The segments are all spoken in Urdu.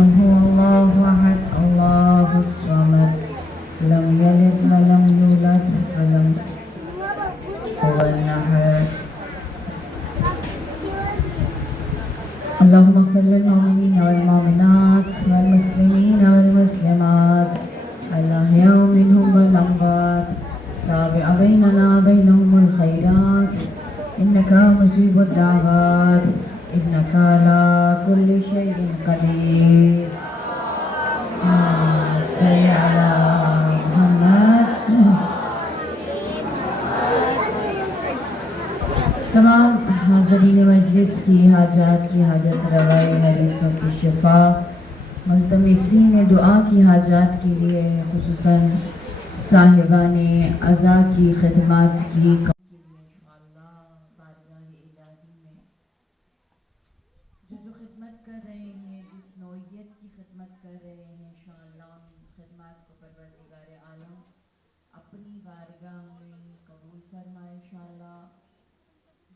قل هو الله أحد الله الصمد لم يلد ولم يولد ولم هو الأحد. اللهم اغفر للمؤمنين والمؤمنات والمسلمين والمسلمات الأحياء منهم والأموات تابع بيننا بينهم الخيرات إنك مجيب الدعوات إنك على كل شيء قدير. صل على محمد. تمام حاضرین مجلس کی حاجات کی حاجت روائی، مریضوں کی شفا، ملتمسین دعا کی حاجات کے لیے، خصوصاً صاحبان عزا کی خدمات کی انشاءاللہ بارگاہ الہی میں جو خدمت کر رہے ہیں، جس نوعیت کی خدمت کر رہے ہیں، انشاءاللہ ان خدمات کو پروردگار عالم اپنی بارگاہ میں قبول فرمائے انشاءاللہ.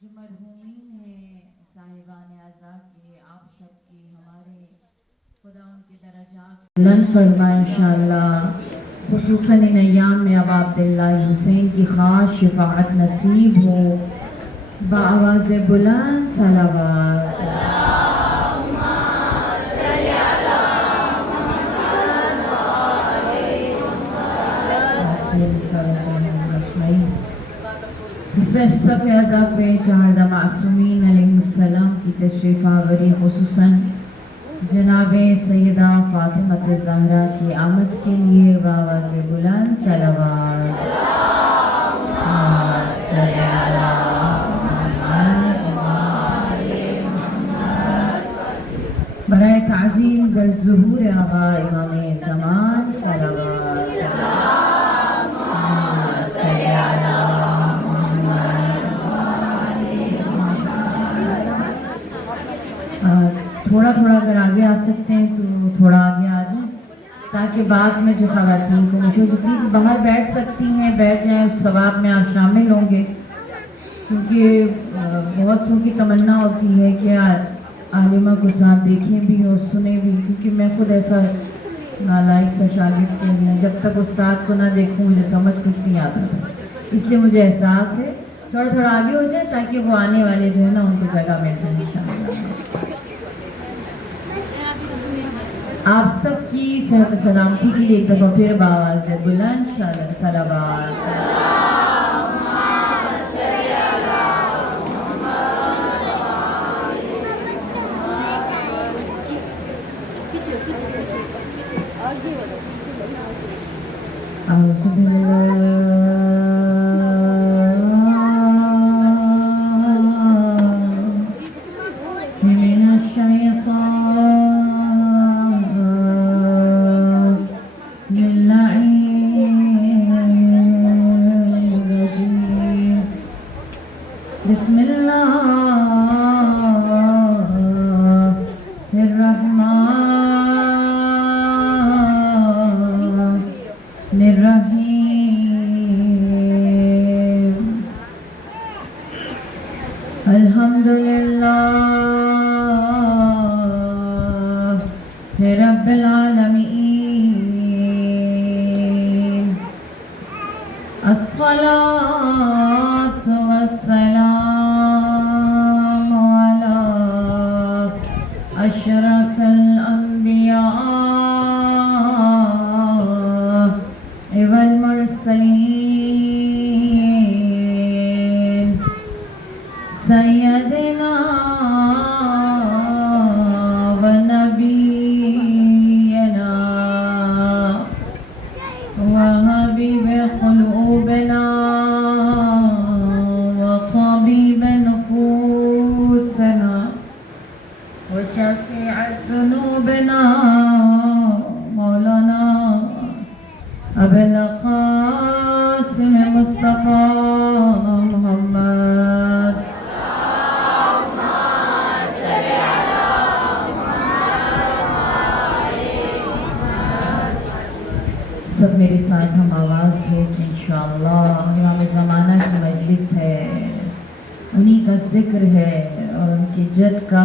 جو مرحومین ہیں صاحبان عزا کے، آپ سب کی ہمارے خدا ان کے درجات بلند فرمائے انشاءاللہ. خصوصاً ان ایام میں اب عبداللہ حسین کی خاص شفاعت نصیب ہو. بآواز بلند صلوات. اس صف عزا پہ چہردہ معصومین علیہ السلام کی تشریف آوری، خصوصاً جناب سیدہ فاطمہ الزہرا کی آمد کے لیے بآواز بلند صلوات. برائے تعظیم در ظہور آقا امام زمان صلوات. تھوڑا تھوڑا اگر آگے آ سکتے ہیں تو تھوڑا آگے آ جائیں، تاکہ بعد میں جو خواتین کو مشہور پلیز باہر بیٹھ سکتی ہیں، بیٹھ جائیں، اس ثواب میں آپ شامل ہوں گے. کیونکہ بہت سو کی تمنا ہوتی ہے کہ عالمہ کو ساتھ دیکھیں بھی اور سنیں بھی، کیونکہ میں خود ایسا نالائق سا شاگرد کے لیے جب تک استاد کو نہ دیکھوں مجھے سمجھ کچھ نہیں آتا تھا. اس لیے مجھے احساس ہے تھوڑا تھوڑا آگے ہو جائیں تاکہ وہ آنے والے جو ہے نا ان کو جگہ مل جائے انشاءاللہ. آپ سب کی صحت و سلامتی کے لیے ایک دفعہ پھر بآواز بلند صلوات. اعوذ باللہ من الشیطان الرجیم. بسم اللہ الرحمن الرحیم. الحمدللہ رب العالمین. الصلاة والسلام على أشرف الأنبياء والمرسلين سيدنا ونبينا وحبيب قلوبنا وطبيب نفوسنا وشفيع ذنوبنا مولانا أبي القاسم مصطفى محمد. سب میرے ساتھ ہم آواز ہو کہ انشاءاللہ امام زمانہ کی مجلس ہے، انہی کا ذکر ہے اور ان کی جد کا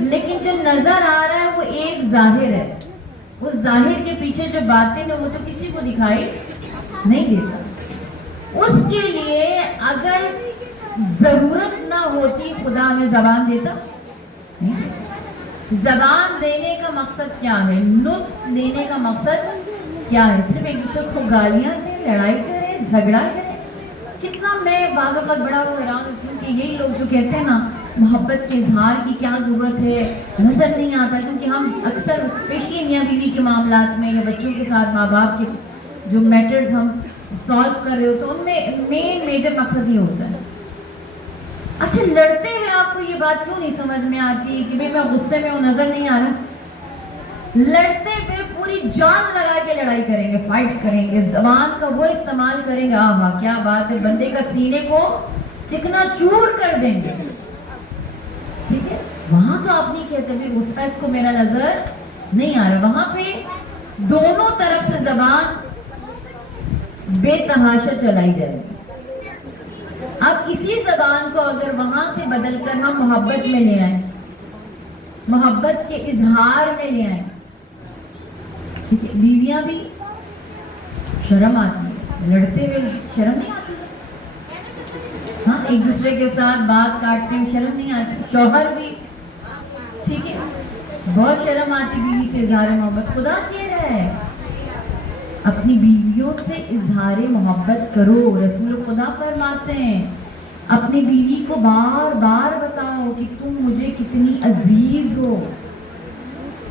لیکن جو نظر آ رہا ہے وہ ایک ظاہر ہے. اس ظاہر کے پیچھے جو باتیں ہیں وہ تو کسی کو دکھائی نہیں دیتا. اس کے لیے اگر ضرورت نہ ہوتی خدا ہمیں زبان دیتا نہیں. زبان دینے کا مقصد کیا ہے؟ نطق دینے کا مقصد کیا ہے؟ صرف ایک دوسرے کو گالیاں دیں, لڑائی کریں, جھگڑا کریں. کتنا میں بعض اوقات بڑا وہ حیران ہوتی ہوں کہ یہی لوگ جو کہتے ہیں نا محبت کے اظہار کی کیا ضرورت ہے, نظر نہیں آتا. کیونکہ ہم اکثر اسپیشلی میاں بیوی کے معاملات میں یا بچوں کے ساتھ ماں باپ کے جو میٹرز ہم سالو کر رہے ہو تو ان میں مین میجر مقصد یہ ہوتا ہے. اچھا لڑتے ہوئے آپ کو یہ بات کیوں نہیں سمجھ میں آتی کہ بھئی میں غصے میں ہوں, نظر نہیں آ رہا؟ لڑتے ہوئے پوری جان لگا کے لڑائی کریں گے, فائٹ کریں گے, زبان کا وہ استعمال کریں گے, آہا کیا بات ہے, بندے کا سینے کو چکنا چور کر دیں گے. ٹھیک ہے, وہاں تو آپ نہیں کہتے بھی غصہ اس کو میرا نظر نہیں آ رہا. وہاں پہ دونوں طرف سے زبان بے تحاشا چلائی جائے گی. اب اسی زبان کو اگر وہاں سے بدل کر ہم محبت میں لے آئیں, محبت کے اظہار میں لے آئیں. ٹھیک ہے, بیویاں بھی شرم آتی ہے, لڑتے ہوئے شرم نہیں آتی. ہاں, ایک دوسرے کے ساتھ بات کاٹتے ہوئے شرم نہیں آتی. شوہر بھی ٹھیک ہے, بہت شرم آتی بیوی سے اظہار محبت. خدا کہہ رہا ہے اپنی بیویوں سے اظہار محبت کرو. رسول خدا فرماتے ہیں اپنی بیوی کو بار بار بتاؤ کہ تم مجھے کتنی عزیز ہو.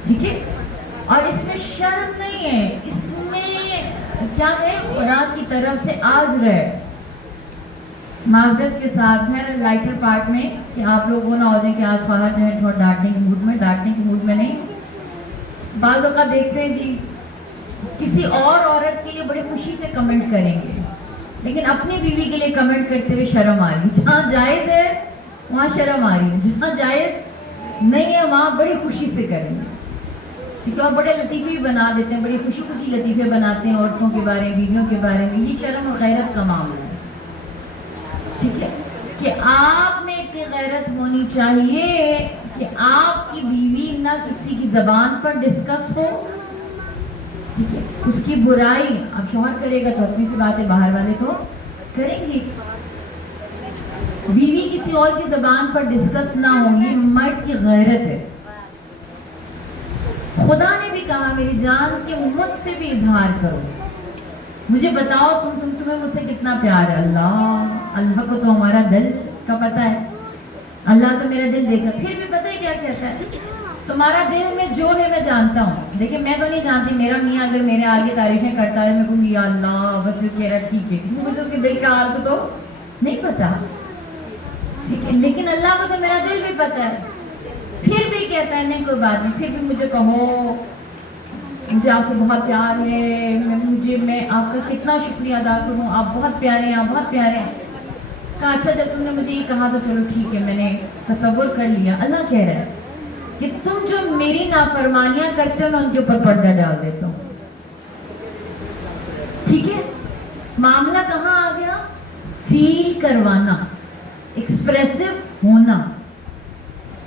ٹھیک ہے, اور اس میں شرم نہیں ہے, اس میں کیا ہے, خدا کی طرف سے عاجز ہے. معذرت کے ساتھ ہے لائٹر پارٹ میں کہ آپ لوگوں نہ ہو جائیں کہ آج خواہر جو ہے تھوڑا ڈانٹنے کے موڈ میں نہیں. بعض اوقات دیکھتے ہیں جی کسی اور عورت کے لیے بڑی خوشی سے کمنٹ کریں گے, لیکن اپنی بیوی کے لیے کمنٹ کرتے ہوئے شرم آ رہی. جہاں جائز ہے وہاں شرم آ رہی ہے, جہاں جائز نہیں ہے وہاں بڑی خوشی سے کریں گے. ٹھیک ہے, اور بڑے لطیفے بھی بنا دیتے ہیں, بڑی خوشی خوشی لطیفے بناتے ہیں عورتوں کے بارے میں, بیویوں کے بارے میں. یہ شرم اور غیرت کا معاملہ ہے. ٹھیک ہے, کہ آپ میں اتنی غیرت ہونی چاہیے کہ آپ کی بیوی نہ کسی کی زبان پر ڈسکس ہو. ٹھیک ہے, اس کی برائی, اب شوہر کرے گا تو اپنی سی باتیں باہر والے تو کریں گی. بیوی کسی اور کی زبان پر ڈسکس نہ ہوگی, مرد کی غیرت ہے. خدا نے بھی کہا میری جان کہ مجھ سے بھی اظہار کرو, مجھے بتاؤ تمہیں مجھ سے کتنا پیار ہے. اللہ کو تو ہمارا دل کا پتہ ہے, اللہ تو میرا دل دیکھ رہا. پھر بھی پتہ ہے کیا کہتا ہے, تمہارا دل میں جو ہے میں جانتا ہوں. دیکھیں میں تو نہیں جانتی, میرا میاں اگر میرے آگے تعریفیں کرتا ہے میں کہوں گی یا اللہ بس کہہ رہا ٹھیک ہے, کیونکہ مجھے اس کے دل کا حال کو تو نہیں پتا. ٹھیک ہے, لیکن اللہ کو تو میرا دل بھی پتا ہے. پھر بھی کہتا ہے نہیں کوئی بات نہیں, پھر بھی مجھے کہو, مجھے آپ سے بہت پیار ہے, میں آپ کا کتنا شکریہ ادا کروں, آپ بہت پیارے ہیں, آپ بہت پیارے ہیں. کہا اچھا جب تم نے مجھے یہ کہا تو چلو ٹھیک ہے, میں نے تصور کر لیا. اللہ کہہ رہا ہے کہ تم جو میری نافرمانیاں کرتے ہو میں ان کے اوپر پردہ ڈال دیتا ہوں. ٹھیک ہے, معاملہ کہاں آ گیا؟ فیل کروانا, ایکسپریسو ہونا.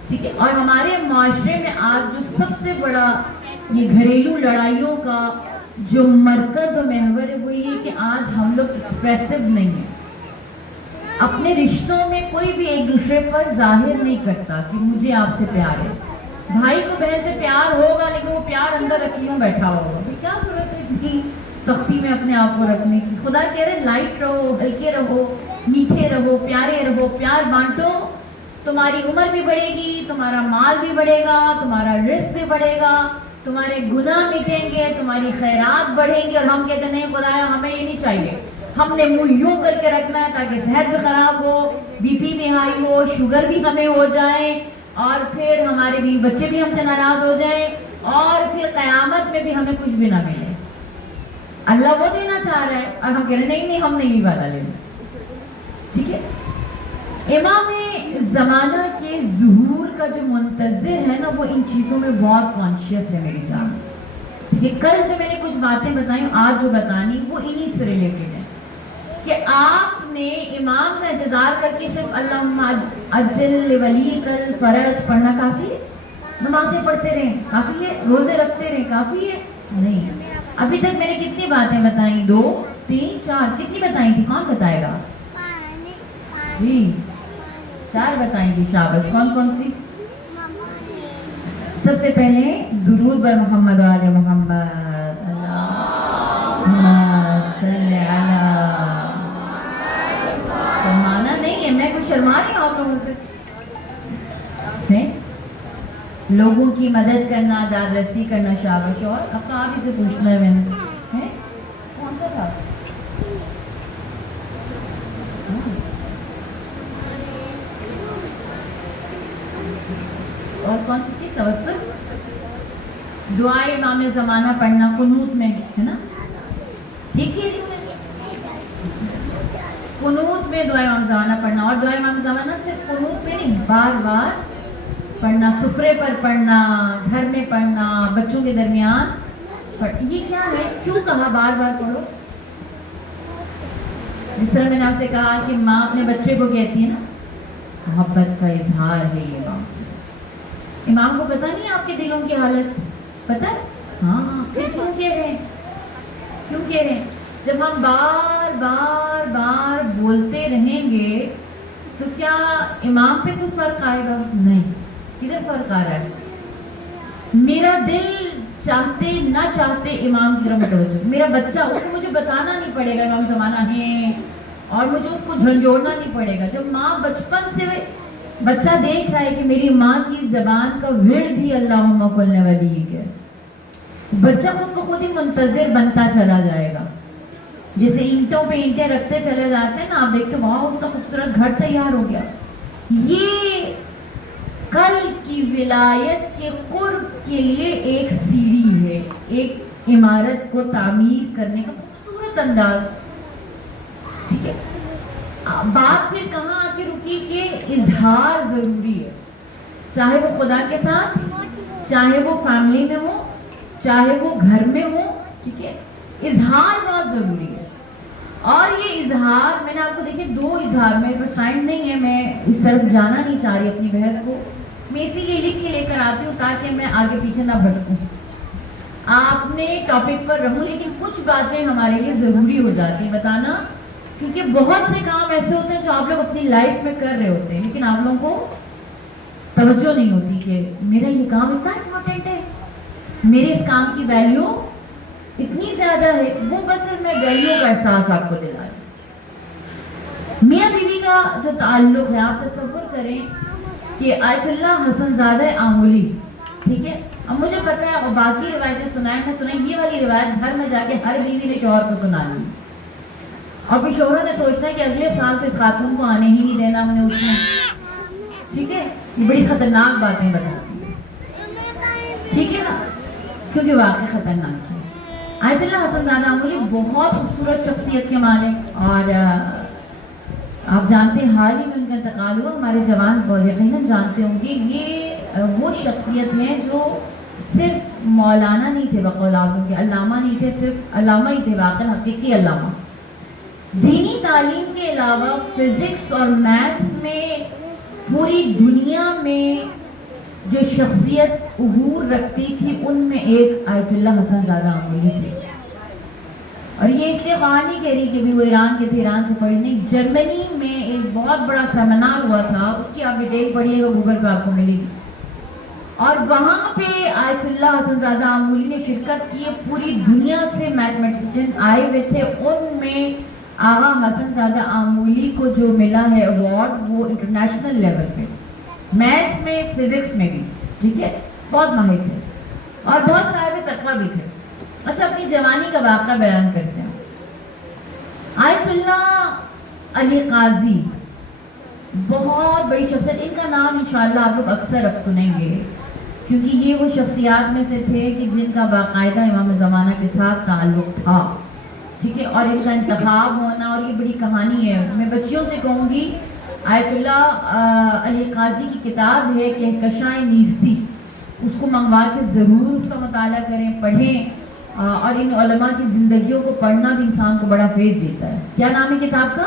ٹھیک ہے, اور ہمارے معاشرے میں آج جو سب سے بڑا یہ گھریلو لڑائیوں کا جو مرکز و محور ہے وہ یہ کہ آج ہم لوگ ایکسپریسو نہیں ہیں. اپنے رشتوں میں کوئی بھی ایک دوسرے پر ظاہر نہیں کرتا کہ مجھے آپ سے پیار ہے. بھائی کو بہن سے پیار ہوگا لیکن وہ پیار اندر رکھیوں بیٹھا ہوگا. کیا ضرورت ہے اتنی سختی میں اپنے آپ کو رکھنے کی؟ خدا کہہ رہے لائٹ رہو, ہلکے رہو, میٹھے رہو, پیارے رہو, پیار بانٹو. تمہاری عمر بھی بڑھے گی, تمہارا مال بھی بڑھے گا, تمہارا رزق بھی بڑھے گا, تمہارے گناہ مٹیں گے, تمہاری خیرات بڑھیں گے. اور ہم کہتے ہیں نہیں خدایا ہمیں یہ نہیں چاہیے, ہم نے منہ یوں کر کے رکھنا ہے تاکہ صحت بھی خراب ہو, بی پی بھی ہائی ہو, شوگر بھی ہمیں ہو جائے, اور پھر ہمارے بھی بچے بھی ہم سے ناراض ہو جائیں, اور پھر قیامت میں بھی ہمیں کچھ بھی نہ ملے. اللہ وہ دینا چاہ رہا ہے اور ہم کہہ رہے نہیں ہم نہیں وعدہ لینا. ٹھیک ہے, امام زمانہ کے ظہور کا جو منتظر ہے نا وہ ان چیزوں میں بہت کانشیس ہے میری جان. کہ کل جو میں نے کچھ باتیں بتائیں, آج جو بتانی وہ انہی سے ریلیٹڈ ہے کہ آپ نے امام کا انتظار کر کے صرف اللہم اجل ولی کل فرج پڑھنا کافی نمازیں پڑھتے رہیں کافی ہے, روزے رکھتے رہیں کافی ہے, نہیں. ابھی تک میں نے کتنی باتیں بتائیں؟ 2 3 4 کتنی بتائی تھی؟ کون بتائے گا؟ جی 4 بتائیں گی, شاباش. کون کون سی؟ سب سے پہلے درود بر محمد و آل محمد. شرمانا نہیں ہے, میں کچھ شرما رہی ہوں آپ لوگوں سے. لوگوں کی مدد کرنا, داد رسی کرنا, شاباش. اور اب تو آپ ہی سے پوچھنا ہے میں نے, کون سا تھا؟ اور کون سی تھی؟ توسل, دعائے امام زمانہ پڑھنا قنوت میں, ہے نا؟ ٹھیک ہے, قنوت میں دعائے امام زمانہ پڑھنا. اور دعائے امام زمانہ صرف قنوت میں نہیں, بار بار پڑھنا, سفرے پر پڑھنا, گھر میں پڑھنا, بچوں کے درمیان یہ کیا ہے؟ کیوں کہا بار بار پڑھو؟ جس طرح میں نے آپ سے کہا کہ ماں اپنے بچے کو کہتی ہے نا, محبت کا اظہار ہے یہ امام سے. امام کو پتہ نہیں آپ کے دلوں کی حالت پتہ ہے؟ ہاں, پھر کیوں کہہ رہے ہیں؟ کیوں کہہ رہے ہیں؟ جب ہم بار بار بار بولتے رہیں گے تو کیا امام پہ کوئی فرق آئے گا؟ نہیں. کدھر فرق آ رہا ہے؟ میرا دل چاہتے نہ چاہتے امام کی طرف متوجہ. میرا بچہ, اس کو مجھے بتانا نہیں پڑے گا امام زمانہ ہے, اور مجھے اس کو جھنجھوڑنا نہیں پڑے گا. جب ماں بچپن سے بچہ دیکھ رہا ہے کہ میری ماں کی زبان کا ورد ہی اللہم کل ولیک ہے, بچہ خود کو خود ہی منتظر بنتا چلا جائے گا. جیسے اینٹوں پہ اینٹیں رکھتے چلے جاتے ہیں نا, آپ دیکھتے واہ ان کا خوبصورت گھر تیار ہو گیا. یہ کل کی ولایت کے قرب کے لیے ایک سیڑھی ہے, ایک عمارت کو تعمیر کرنے کا خوبصورت انداز. ٹھیک ہے, بات پھر کہاں آ کے رکی کہ اظہار ضروری ہے, چاہے وہ خدا کے ساتھ, چاہے وہ فیملی میں ہو, چاہے وہ گھر میں ہو. ٹھیک ہے, اظہار بہت ضروری ہے. اور یہ اظہار میں نے آپ کو دیکھے 2 اظہار, میرے پاس ٹائم نہیں ہے, میں اس طرف جانا نہیں چاہ رہی اپنی بحث کو, میں اسی لیے لکھ کے لے کر آتی ہوں تاکہ میں آگے پیچھے نہ بھٹکوں, آپ نے ٹاپک پر رہوں. لیکن کچھ باتیں ہمارے لیے ضروری ہو جاتی ہیں بتانا, کیونکہ بہت سے کام ایسے ہوتے ہیں جو آپ لوگ اپنی لائف میں کر رہے ہوتے ہیں لیکن آپ لوگوں کو توجہ نہیں ہوتی کہ میرا یہ کام اتنا امپورٹنٹ ہے, میرے اس کام کی ویلیو اتنی زیادہ ہے. وہ بس صرف میں ویلیو کا احساس آپ کو دلا رہی. میاں بیوی کا جو تعلق ہے, آپ تصور کریں کہ آیت اللہ حسن زادہ آمولی, ٹھیک ہے, اب مجھے پتہ ہے وہ باقی روایتیں سنائیں نہ سنائیں, یہ والی روایت گھر میں جا کے ہر بیوی نے شوہر کو سنا لی, اور پھر شوہر نے سوچنا ہے کہ اگلے سال تو اس خاتون کو آنے ہی نہیں دینا ہم نے اس میں. ٹھیک ہے, یہ بڑی خطرناک باتیں بتاتی ہیں. ٹھیک ہے نا, کیونکہ واقعی خطرناک ہے. آیت اللہ حسن زادہ آمولی بہت خوبصورت شخصیت کے مالک, اور آپ جانتے ہیں حال ہی میں ان کا انتقال ہوا. ہمارے جوان بہت یقیناً جانتے ہوں گے, یہ وہ شخصیت ہیں جو صرف مولانا نہیں تھے بقول آپ کے, علامہ نہیں تھے, صرف علامہ ہی تھے, واقعی حقیقی علامہ. دینی تعلیم کے علاوہ فزکس اور میتھس میں پوری دنیا میں جو شخصیت عبور رکھتی تھی ان میں ایک آیت اللہ حسن زادہ آمولی تھے. اور یہ اس لیے خواہاں نہیں کہہ رہی کہ بھی وہ ایران کے تھے, ایران سے پڑھی نہیں. جرمنی میں ایک بہت بڑا سیمینار ہوا تھا, اس کی آپ ڈیٹیل پڑھیے گا, گوگل پہ آپ کو ملے گی. اور وہاں پہ آیت اللہ حسن زادہ آمولی نے شرکت کی. پوری دنیا سے میتھمیٹیشین آئے ہوئے تھے, ان میں آغا حسن زادہ آمولی کو جو ملا ہے ایوارڈ, وہ انٹرنیشنل لیول پہ, میتھس میں, فزکس میں بھی. ٹھیک ہے, بہت ماہر تھے اور بہت صاحب تقویٰ بھی تھے. اچھا, اپنی جوانی کا واقعہ بیان کرتے ہیں. آیت اللہ علی قاضی بہت بڑی شخصیت, ان کا نام انشاءاللہ آپ لوگ اکثر اب سنیں گے, کیونکہ یہ وہ شخصیات میں سے تھے کہ جن کا باقاعدہ امام زمانہ کے ساتھ تعلق تھا. ٹھیک ہے, اور ان کا انتخاب ہونا, اور یہ بڑی کہانی ہے. میں بچیوں سے کہوں گی آیت اللہ علی قاضی کی کتاب ہے کہکشائے نیستی, اس کو منگوا کے ضرور اس کا مطالعہ کریں, پڑھیں. اور ان علماء کی زندگیوں کو پڑھنا بھی انسان کو بڑا فیض دیتا ہے. کیا نام ہے کتاب کا؟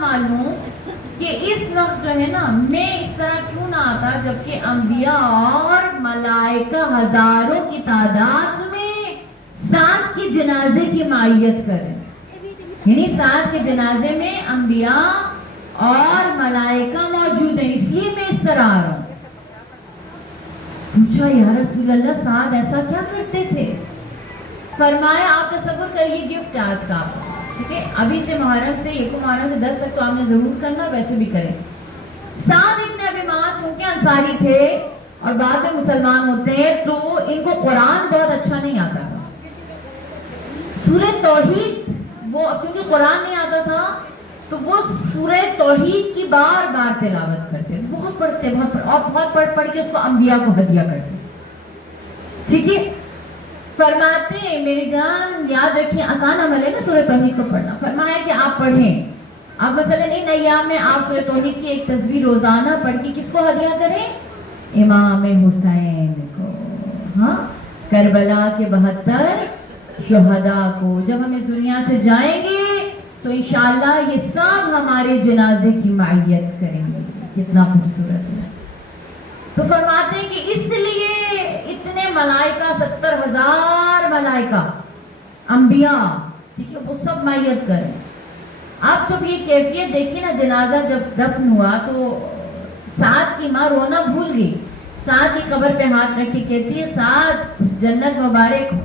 معلوم کہ اس وقت جو ہے نا میں اس طرح کیوں نہ آتا جبکہ انبیاء اور ملائکہ ہزاروں کی تعداد میں سعد کے جنازے کی معیت کریں. یعنی سعد کے جنازے میں انبیاء اور ملائکہ موجود ہیں, اس لیے میں اس طرح آ رہا ہوں. پوچھا یا رسول اللہ سعد ایسا کیا کرتے تھے؟ فرمایا آپ تصور کریے گفٹ آج کا, ٹھیک ہے, ابھی سے محرم سے 1 محرم سے 10 تک تو آپ نے ضرور کرنا, ویسے بھی کریں. سعد ابن ابی معاذ چونکہ انصاری تھے اور بعد میں مسلمان ہوتے ہیں تو ان کو قرآن بہت اچھا نہیں آتا تھا. سورہ توحید وہ کیونکہ قرآن نہیں آتا تھا تو وہ سورہ توحید کی بار بار تلاوت کرتے, بہت پڑھتے اور بہت پڑھ کے اس کو انبیاء کو ہدیہ کرتے. ٹھیک ہے, فرماتے ہیں میری جان یاد رکھیں آسان عمل ہے نا سورہ توحید کو پڑھنا. فرمایا کہ آپ پڑھیں, آپ مثلا ان ایام میں آپ سورہ توحید کی ایک تصویر روزانہ پڑھ کے کس کو ہدیہ کریں؟ امام حسین کو, ہاں, کربلا کے 72 شہداء کو. جب ہم اس دنیا سے جائیں گے تو انشاءاللہ یہ سب ہمارے جنازے کی معیت کریں گے. کتنا خوبصورت ہے. تو فرماتے ہیں کہ اس لیے اتنے ملائکہ 70,000 ملائکہ انبیاء, ٹھیک ہے, وہ سب معیت کریں. آپ جب یہ کیفیت دیکھیں نا, جنازہ جب دفن ہوا تو سعد کی ماں رونا بھول گئی. سعد کی قبر پہ ہاتھ رکھ کے کہتی ہے سعد جنت مبارک ہو.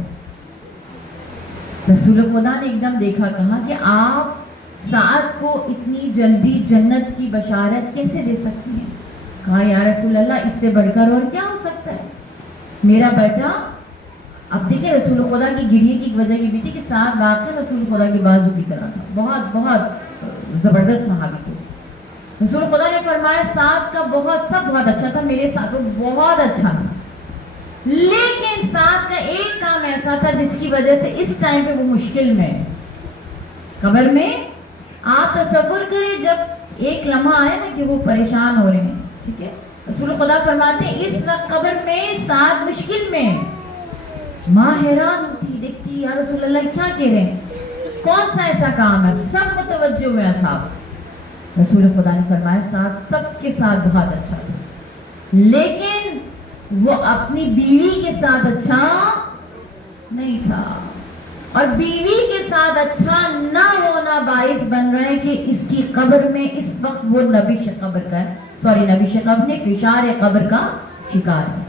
رسول خدا نے ایک دم دیکھا, کہا کہ آپ سعد کو اتنی جلدی جنت کی بشارت کیسے دے سکتی ہیں؟ کہا یا رسول اللہ اس سے بڑھ کر اور کیا ہو سکتا ہے. میرا بیٹا, اب دیکھیں رسول خدا کی گریے کی وجہ یہ بھی تھی کہ سعد واقعی رسول خدا کی بازو کی طرح تھا, بہت بہت زبردست صحابی تھے. رسول خدا نے فرمایا سعد کا سب بہت اچھا تھا, میرے ساتھ وہ بہت اچھا تھا, لیکن سعد کا ایک کام ایسا تھا جس کی وجہ سے اس ٹائم پہ وہ مشکل میں قبر میں. آپ تصور کریں جب ایک لمحہ آئے نا کہ وہ پریشان ہو رہے ہیں, ٹھیک ہے, رسول خدا فرماتے ہیں اس وقت قبر میں سعد مشکل میں. ماں حیران ہوتی, دیکھتی یا رسول اللہ کیا کہہ رہے ہیں, کون سا ایسا کام ہے؟ سب متوجہ ہوئے اصحاب. رسول خدا نے فرمایا سعد سب کے ساتھ بہت اچھا تھا, لیکن وہ اپنی بیوی کے ساتھ اچھا نہیں تھا. اور بیوی کے ساتھ اچھا نہ ہونا باعث بن رہا ہے کہ اس کی قبر میں اس وقت وہ نبیش قبر کا فشار قبر کا شکار ہے.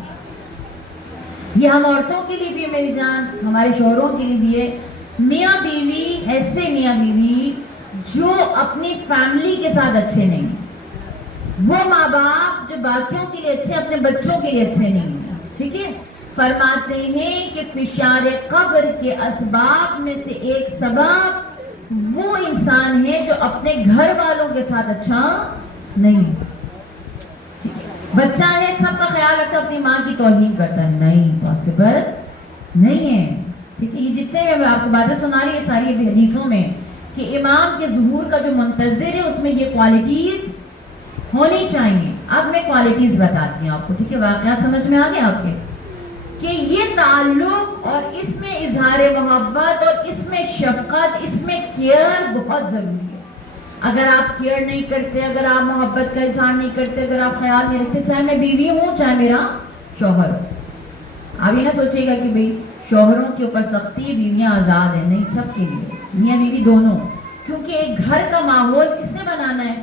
یہ ہم عورتوں کے لیے بھی ہے میری جان, ہمارے شوہروں کے لیے بھی ہے. میاں بیوی, ایسے میاں بیوی جو اپنی فیملی کے ساتھ اچھے نہیں, وہ ماں باپ جو باقیوں کے لیے اچھے اپنے بچوں کے لیے اچھے نہیں ہیں. ٹھیک ہے, فرماتے ہیں کہ فشار قبر کے اسباب میں سے ایک سبب وہ انسان ہے جو اپنے گھر والوں کے ساتھ اچھا نہیں. بچہ ہے, سب کا خیال رکھتا, اپنی ماں کی توہین کرتا ہے, نہیں, پاسبل نہیں ہے. ٹھیک ہے, یہ جتنے میں آپ کو باتیں سنا رہی ہے ساری حدیثوں میں کہ امام کے ظہور کا جو منتظر ہے اس میں یہ کوالٹیز ہونی چاہیے. اب میں کوالٹیز بتاتی ہوں آپ کو, ٹھیک ہے, واقعات سمجھ میں آ گئے آپ کے کہ یہ تعلق اور اس میں اظہار محبت اور اس میں شفقت, اس میں کیئر بہت ضروری ہے. اگر آپ کیئر نہیں کرتے, اگر آپ محبت کا اظہار نہیں کرتے, اگر آپ خیال نہیں رکھتے, چاہے میں بیوی ہوں چاہے میرا شوہر ہو. آپ یہ نہ سوچے گا کہ بھئی شوہروں کے اوپر سختی ہے, بیویاں آزاد ہیں, نہیں, سب کے لیے, میاں بیوی دونوں. کیونکہ ایک گھر کا ماحول کس نے بنانا ہے؟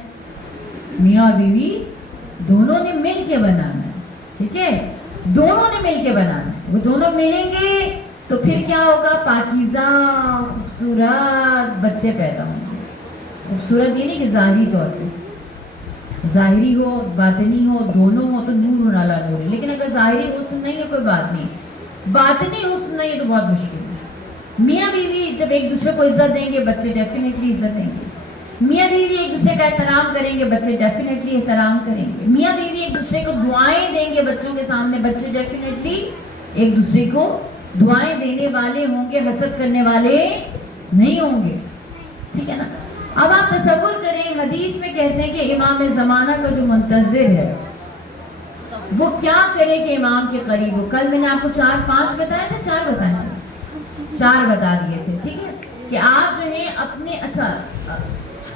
میاں اور بیوی دونوں نے مل کے بنانا ہے. ٹھیک ہے, دونوں نے مل کے بنانا ہے. وہ دونوں ملیں گے تو پھر کیا ہوگا؟ پاکیزہ خوبصورت بچے پیدا ہوں گے. خوبصورت یہ نہیں کہ ظاہری طور پہ, ظاہری ہو باطنی ہو دونوں ہو تو نور ہونا لا نور ہے. لیکن اگر ظاہری حسن نہیں ہے کوئی بات نہیں, باطنی حسن نہیں ہے تو بہت مشکل ہے. میاں بیوی جب ایک دوسرے کو عزت دیں گے بچے ڈیفینیٹلی عزت دیں گے. میاں بیوی ایک دوسرے کا احترام کریں گے بچے ڈیفینیٹلی احترام کریں گے. میاں بیوی ایک دوسرے کو دعائیں دیں گے بچوں کے سامنے, بچے ڈیفینیٹلی ایک دوسرے کو دعائیں دینے والے ہوں گے, حسد کرنے والے نہیں ہوں گے. ٹھیک ہے نا. اب آپ تصور کریں, حدیث میں کہتے ہیں کہ امام زمانہ کا جو منتظر ہے وہ کیا کرے کہ امام کے قریب ہو. کل میں نے آپ کو 4-5 بتایا تھا, 4 بتایا تھا, 4 بتا دیے تھے. ٹھیک ہے, کہ آپ جو ہے اپنے, اچھا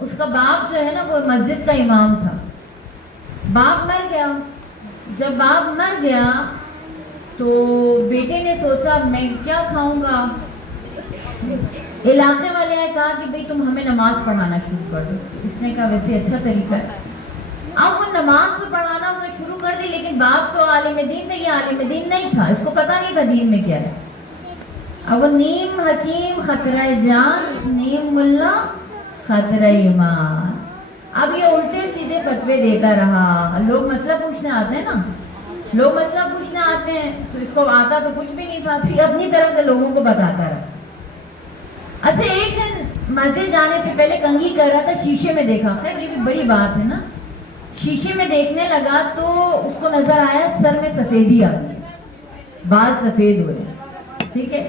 اس کا باپ جو ہے نا وہ مسجد کا امام تھا. باپ مر گیا. جب باپ مر گیا تو بیٹے نے سوچا میں کیا کھاؤں گا. علاقے والے نے کہا کہ بھئی تم ہمیں نماز پڑھانا شروع کر دو. اس نے کہا ویسے اچھا طریقہ ہے. اب وہ نماز کو پڑھانا اس نے شروع کر دی, لیکن باپ تو عالم دین نہیں, یہ عالم دین نہیں تھا, اس کو پتہ نہیں تھا دین میں کیا ہے. اب وہ نیم حکیم خطرہ جان, نیم ملا خطرہ ایمان. اب یہ الٹے سیدھے فتوے دیتا رہا. لوگ مسئلہ پوچھنے آتے ہیں نا, لوگ مسئلہ پوچھنے آتے ہیں تو اس کو آتا تو کچھ بھی نہیں تھا, پھر اپنی طرف سے لوگوں کو بتاتا رہا. اچھا ایک دن مسجد جانے سے پہلے کنگھی کر رہا تھا, شیشے میں دیکھا. خیر یہ بھی بڑی بات ہے نا. شیشے میں دیکھنے لگا تو اس کو نظر آیا سر میں سفیدی آ گئی, بال سفید ہوئے. ٹھیک ہے,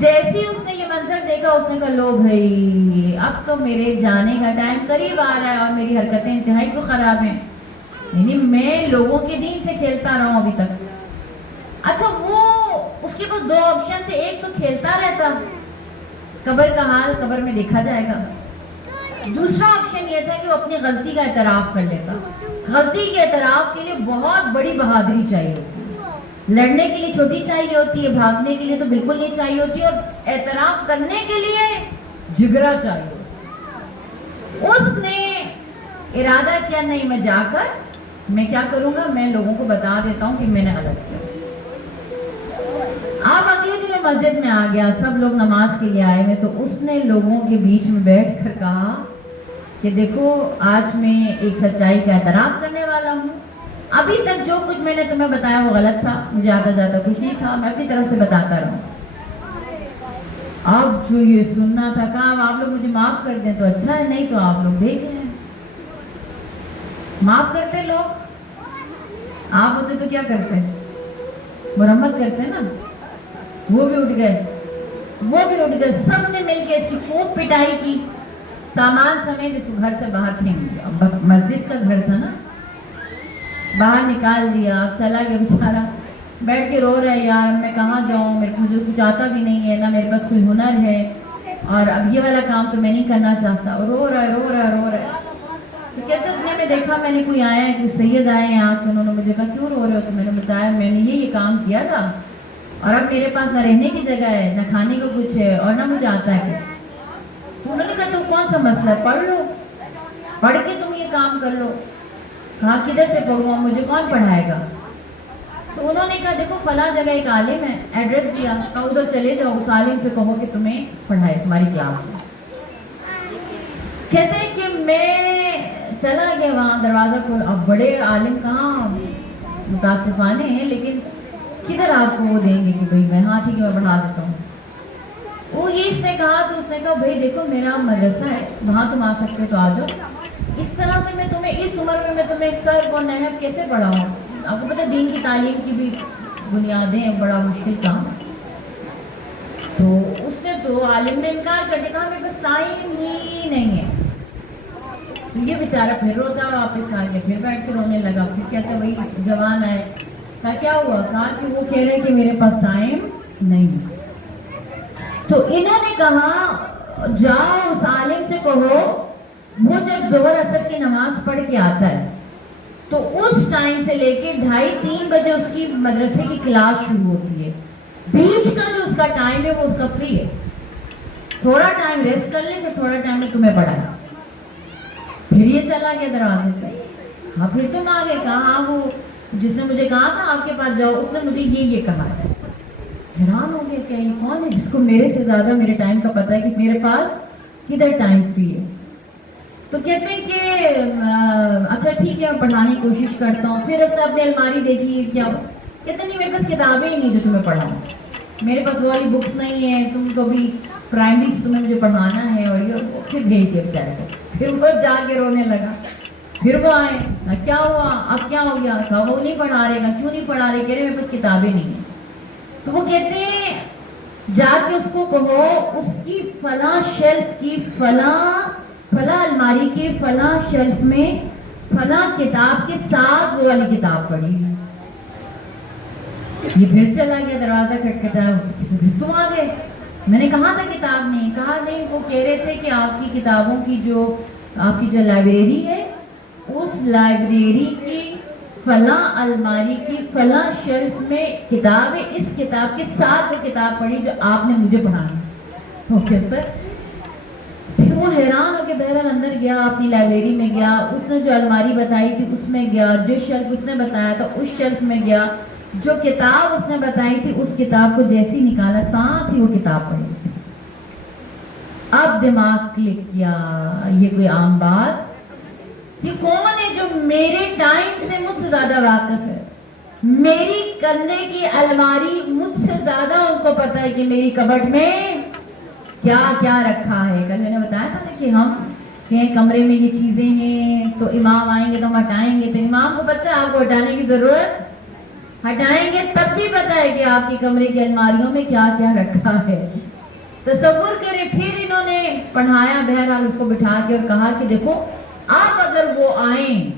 جیسے ہی اس نے یہ منظر دیکھا اس نے کہا لو بھائی اب تو میرے جانے کا ٹائم قریب آ رہا ہے اور میری حرکتیں انتہائی تو خراب ہیں, یعنی میں لوگوں کے دین سے کھیلتا رہا ہوں ابھی تک. اچھا وہ اس کے پاس دو آپشن تھے, ایک تو کھیلتا رہتا, قبر کا حال قبر میں دیکھا جائے گا. دوسرا آپشن یہ تھا کہ وہ اپنی غلطی کا اعتراف کر لیتا. غلطی کے اعتراف کے لیے بہت بڑی بہادری چاہیے ہوتی ہے. لڑنے کے لیے چھوٹی چاہیے ہوتی ہے, بھاگنے کے لیے تو بالکل نہیں چاہیے ہوتی, اور اعتراف کرنے کے لیے جگرا چاہیے. اس نے ارادہ کیا نہیں میں جا کر میں کیا کروں گا, میں لوگوں کو بتا دیتا ہوں کہ میں نے غلط کیا. اب اگلے دن وہ مسجد میں آ گیا, سب لوگ نماز کے لیے آئے ہوئے, تو اس نے لوگوں کے بیچ میں بیٹھ کر کہا کہ دیکھو آج میں ایک سچائی کا اعتراف کرنے والا ہوں. ابھی تک جو کچھ میں نے تمہیں بتایا وہ غلط تھا, مجھے آتا جاتا کچھ نہیں تھا, میں اپنی طرف سے بتاتا رہا. اب جو یہ سننا تھا کہا آپ لوگ مجھے معاف کر دیں تو اچھا ہے, نہیں تو آپ لوگ دیکھ لیں. معاف کرتے لوگ, آپ ہوتے تو کیا کرتے, مرمت کرتے نا. وہ بھی اٹھ گئے, وہ بھی اٹھ گئے, سب نے مل کے اس کی خوب پٹائی کی, سامان سمیت اس کو گھر سے باہر پھینک دیا. مسجد کا گھر تھا نا, باہر نکال دیا. چلا گیا بیچارہ, بیٹھ کے رو رہا ہے, یار میں کہاں جاؤں, مجھے کچھ آتا بھی نہیں ہے, نہ میرے پاس کوئی ہنر ہے, اور اب یہ والا کام تو میں نہیں کرنا چاہتا. رو رہا ہے رو رہا ہے رو رہا ہے. تو کہتے اتنے میں دیکھا میں نے کوئی آیا ہے, کوئی سید آئے ہیں یہاں, تو انہوں نے مجھے کہا کیوں رو رہے ہو, تو میں نے بتایا میں نے یہ کام کیا تھا, اور اب میرے پاس نہ رہنے کی جگہ ہے, نہ کھانے کو کچھ ہے, اور نہ مجھے آتا ہے کچھ. تو انہوں نے کہا تو کون سا مسئلہ ہے, پڑھ لو, پڑھ کے تم یہ کام کر لو. کہا کدھر سے پڑھوں, مجھے کون پڑھائے گا. تو انہوں نے کہا دیکھو فلاں جگہ ایک عالم ہے, ایڈریس دیا, کہا ادھر چلے جاؤ, اس عالم سے کہو کہ تمہیں پڑھائے تمہاری کلاس میں. کہتے ہیں کہ میں چلا گیا وہاں, دروازہ کھول. اب بڑے عالم کہاں متاسفانے ہیں, لیکن کدھر آپ کو وہ دیں گے کہ بھائی میں ہاں ٹھیک ہے میں پڑھا دیتا ہوں. وہ یہ اس نے کہا, تو اس نے کہا بھائی دیکھو میرا مدرسہ ہے, وہاں تم آ سکتے تو آ جاؤ. اس طرح سے میں تمہیں اس عمر میں تمہیں سر اور نحو کیسے پڑھاؤں. آپ کو پتہ دین کی تعلیم کی بھی بنیادیں بڑا مشکل کام ہے. تو اس نے تو عالم نے انکار کر دیا, میرے پاس ٹائم ہی نہیں ہے. یہ بیچارہ پھر روتا, واپس آ کے پھر بیٹھ کے رونے لگا. پھر کہتے وہی جوان آئے, کہا کیا ہوا, کہا کہ وہ کہہ رہے کہ میرے پاس ٹائم نہیں. تو انہوں نے کہا جاؤ اس عالم سے کہو, وہ جب ظہر اثر کی نماز پڑھ کے آتا ہے تو اس ٹائم سے لے کے 2:30-3 بجے اس کی مدرسے کی کلاس شروع ہوتی ہے. بیچ کا جو اس کا ٹائم ہے وہ اس کا فری ہے, تھوڑا ٹائم ریسٹ کر لیں, پھر تھوڑا ٹائم میں تمہیں پڑھائیں. پھر یہ چلا گیا دروازے پہ. ہاں پھر تم آ گئے, کہا ہاں وہ جس نے مجھے کہا تھا آپ کے پاس جاؤ, اس نے مجھے یہ کہا ہے. حیران ہو گیا کہ یہ کون ہے جس کو میرے سے زیادہ میرے ٹائم کا پتہ ہے کہ میرے پاس کدھر ٹائم فری ہے. تو کہتے ہیں کہ اچھا ٹھیک ہے میں پڑھانے کی کوشش کرتا ہوں. پھر اس نے اپنی الماری دیکھی, کیا کہتے نہیں میرے پاس کتابیں ہی نہیں جو تمہیں پڑھاؤں, میرے پاس وہ والی بکس نہیں ہیں, تم کو بھی پرائمری سے تمہیں مجھے پڑھانا ہے. اور یہ پھر بھیج دیا بیچارے کو. پھر وہ جا کے رونے لگا. پھر وہ آئے, کیا ہوا, اب کیا ہو گیا, کہا وہ نہیں پڑھا رہے. کہا کیوں نہیں پڑھا رہے, کہہ رہے میرے پاس کتابیں نہیں ہیں. تو وہ کہتے ہیں جا کے اس کو کہو اس کی فلاں شیلف کی فلاں الماری کے فلاں شیلف میں فلاں کتاب کے ساتھ وہ والی کتاب پڑھی. یہ پھر چلا گیا, دروازہ کھٹکھٹایا, پھر تم آ گئے. میں نے کہا تھا کتاب نہیں، کہا نہیں، وہ کہہ رہے تھے کہ آپ کی کتابوں کی جو آپ کی جو لائبریری ہے، اس لائبریری کی فلاں الماری کی فلاں شیلف میں کتاب ہے، اس کتاب کے ساتھ وہ کتاب پڑھی جو آپ نے مجھے پڑھانا۔ اوکے سر، پھر وہ حیران ہو کے بہرحال اندر گیا، اپنی لائبریری میں گیا، اس نے جو الماری بتائی تھی اس میں گیا، جو شیلف اس نے بتایا تھا اس شیلف میں گیا، جو کتاب اس نے بتائی تھی اس کتاب کو جیسی نکالا ساتھ ہی وہ کتاب پڑھی۔ اب دماغ کلک کیا، یہ کوئی عام بات؟ یہ کون ہے جو میرے ٹائم سے مجھ سے زیادہ واقف ہے، میری کرنے کی الماری مجھ سے زیادہ ان کو پتا ہے کہ میری کبٹ میں کیا کیا رکھا ہے۔ کل میں نے بتایا تھا نا کہ ہم کہیں کمرے میں یہ چیزیں ہیں تو امام آئیں گے تو ہم ہٹائیں گے، تو امام کو پتہ ہے آپ کو ہٹانے کی ضرورت، ہٹائیں گے تب بھی پتہ ہے کہ آپ کی کمرے کی الماریوں میں کیا کیا رکھا ہے۔ تصور کریں، پھر انہوں نے پڑھایا، بہرحال اس کو بٹھا کے اور کہا کہ دیکھو آپ اگر وہ آئیں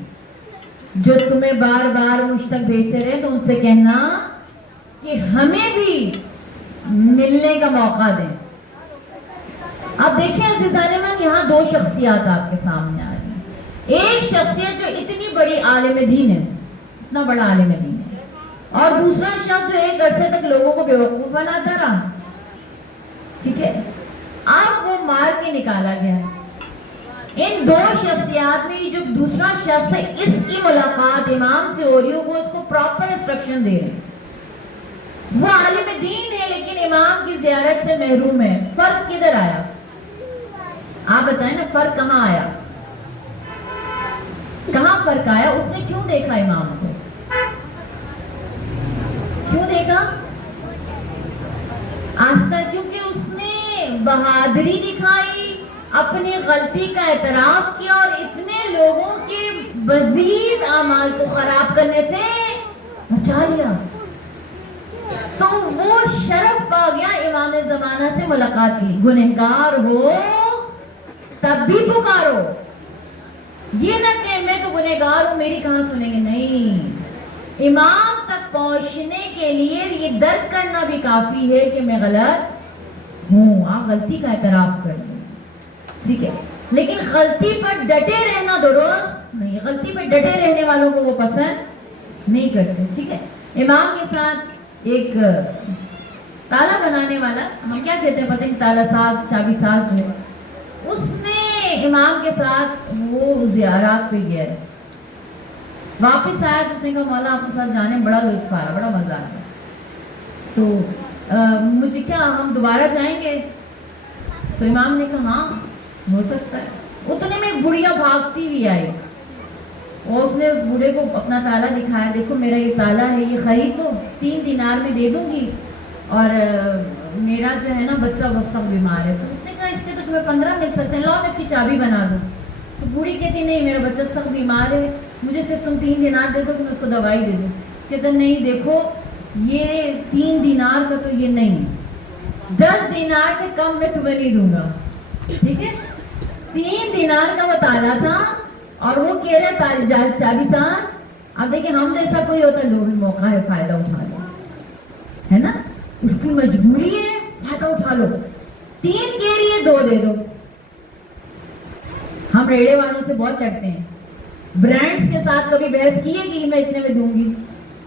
جو تمہیں بار بار مجھ تک بھیجتے رہے تو ان سے کہنا کہ ہمیں بھی ملنے کا موقع دیں۔ اب دیکھیں عزیزان من، یہاں دو شخصیات آپ کے سامنے آ رہی ہیں۔ ایک شخصیت جو اتنی بڑی عالم دین ہے، اتنا بڑا عالم دین ہے، اور دوسرا شخص جو ایک عرصے تک لوگوں کو بیوقوف بناتا رہا، ٹھیک ہے؟ اب وہ مار کے نکالا گیا۔ ان دو شخصیات میں جو دوسرا شخص ہے، اس کی ملاقات امام سے ہو رہی ہو، وہ اس کو پراپر انسٹرکشن دے رہے ہیں۔ وہ عالم دین ہے لیکن امام کی زیارت سے محروم ہے۔ فرق کدھر آیا؟ آپ بتائیں نا، فرق کہاں آیا؟ کہاں فرق آیا؟ اس نے کیوں دیکھا امام کو؟ کیوں دیکھا؟ آستہ، کیونکہ اس نے بہادری دکھائی، اپنی غلطی کا اعتراف کیا اور اتنے لوگوں کے مزید اعمال کو خراب کرنے سے بچا لیا، تو وہ شرف پا گیا امام زمانہ سے ملاقات کی۔ گنہگار ہو تب بھی پکارو، یہ نہ کہ میں تو گنہگار ہوں میری کہاں سنیں گے، نہیں، امام تک پہنچنے کے لیے یہ درک کرنا بھی کافی ہے کہ میں غلط ہوں، آپ غلطی کا اعتراف کر لیں، ٹھیک ہے، لیکن غلطی پر ڈٹے رہنا درست نہیں، غلطی پر ڈٹے رہنے والوں کو وہ پسند نہیں کرتے، ٹھیک ہے۔ امام کے ساتھ ایک تالا بنانے والا، ہم کیا کہتے ہیں پتہ نہیں، تالا ساز، چابی ساز جو ہے، اس نے امام کے ساتھ وہ زیارات پہ گیا ہے، واپس آیا تو اس نے کہا مولا آپ کے ساتھ جانے میں بڑا لطف آیا، بڑا مزہ آیا، تو مجھے کیا ہم دوبارہ جائیں گے؟ تو امام نے کہا ہاں ہو سکتا ہے۔ اتنے میں ایک بڑھیا بھاگتی ہوئی آئی اور اس نے اس بوڑھے کو اپنا تالا دکھایا، دیکھو میرا یہ تالا ہے، یہ خرید دو، 3 دینار میں دے دوں گی، اور میرا جو ہے نا بچہ وہ سب بیمار ہے۔ تو اس نے کہا اس کے تو تمہیں 15 مل سکتے ہیں، لاؤ میں اس کی چابی بنا دوں۔ تو بوڑھی کہتی نہیں، میرا بچہ سخت بیمار ہے، مجھے صرف تم 3 دینار دے دو کہ میں اس کو دوائی دے دوں۔ کہتا نہیں دیکھو یہ 3 دینار کا تو یہ نہیں، 10 دینار سے کم میں تمہیں نہیں دوں گا، ٹھیک ہے۔ 3 دینار کا وہ تالا تھا اور وہ کہہ رہے چابی ساز۔ اب دیکھیں ہم جیسا کوئی ہوتا ہے، لوگ موقع ہے فائدہ اٹھا لو، ہے نا، اس کی مجبوری ہے، فائدہ اٹھا لو، 3 کہہ رہی ہے 2 دے دو۔ ہم ریڑے والوں سے بہت لڑتے ہیں، برانڈز کے ساتھ کبھی بحث کی ہے کہ میں اتنے میں دوں گی،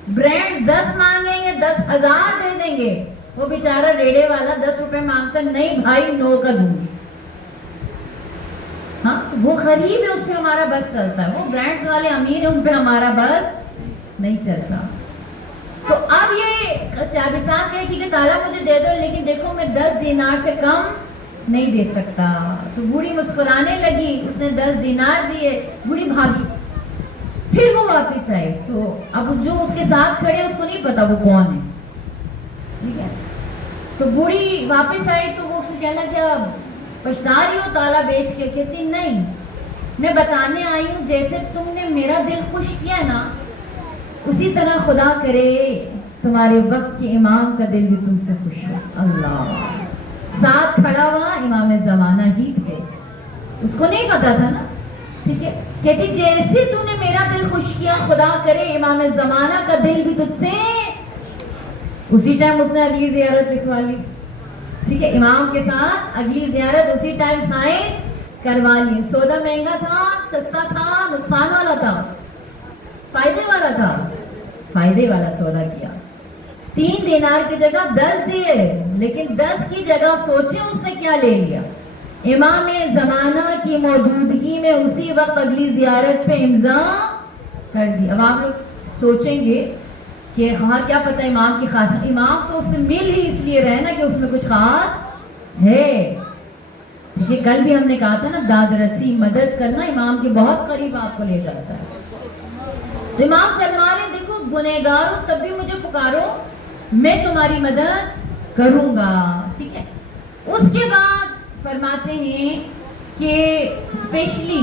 برانڈز 10 مانگیں گے 10,000 دے دیں گے، وہ بیچارہ ریڑے والا 10 روپے مانگتا نہیں بھائی 9 کا دوں گی، ہاں وہ غریب ہے، اس پہ ہمارا بس چلتا ہے، وہ برانڈز والے امیر ہیں، ان پہ ہمارا بس نہیں چلتا۔ تو اب یہ چابی ساز کہے ٹھیک ہے تالا مجھے دے دو، لیکن دیکھو میں 10 دینار سے کم نہیں دے سکتا۔ تو بوڑھی مسکرانے لگی، اس نے 10 دینار دیے، بوڑھی بھاگی، پھر وہ واپس آئی۔ تو اب جو اس کے ساتھ کھڑے اس کو نہیں پتا وہ کون ہے، ٹھیک ہے۔ تو بوڑھی واپس آئی تو وہ اس نے کہنا کیا پچھتا رہی ہو تالا بیچ کے؟ کہتی نہیں، میں بتانے آئی ہوں جیسے تم نے میرا دل خوش کیا نا، اسی طرح خدا کرے تمہارے وقت کے امام کا دل بھی تم سے خوش ہو۔ اللہ، ساتھ کھڑا ہوا امام زمانہ ہی تھے، اس کو نہیں پتا تھا نا، ٹھیک ہے۔ کہتی جیسے تو نے میرا دل خوش کیا، خدا کرے امام زمانہ کا دل بھی تجھ سے۔ اسی ٹائم اس نے اگلی زیارت لکھوا لی، ٹھیک ہے، امام کے ساتھ اگلی زیارت اسی ٹائم سائن کروا لی. سودا مہنگا تھا، سستا تھا، نقصان والا تھا، فائدے والا تھا، فائدے والا سودا کیا. 3 دینار کی جگہ 10 دیے، لیکن 10 کی جگہ سوچیں اس نے کیا لے لیا. امام زمانہ کی موجودگی میں اسی وقت اگلی زیارت پہ امضا کر دی. اب آپ لوگ سوچیں گے کہ ہاں کیا پتہ امام کی خاص، امام تو اس سے مل ہی اس لیے رہے نا کہ اس میں کچھ خاص ہے. یہ کل بھی ہم نے کہا تھا نا، داد رسی مدد کرنا امام کے بہت قریب آپ کو لے جاتا ہے. امام فرما رہے دیکھو گنہگار ہو تب بھی مجھے پکارو، میں تمہاری مدد کروں گا. ٹھیک ہے، اس کے بعد فرماتے ہیں کہ اسپیشلی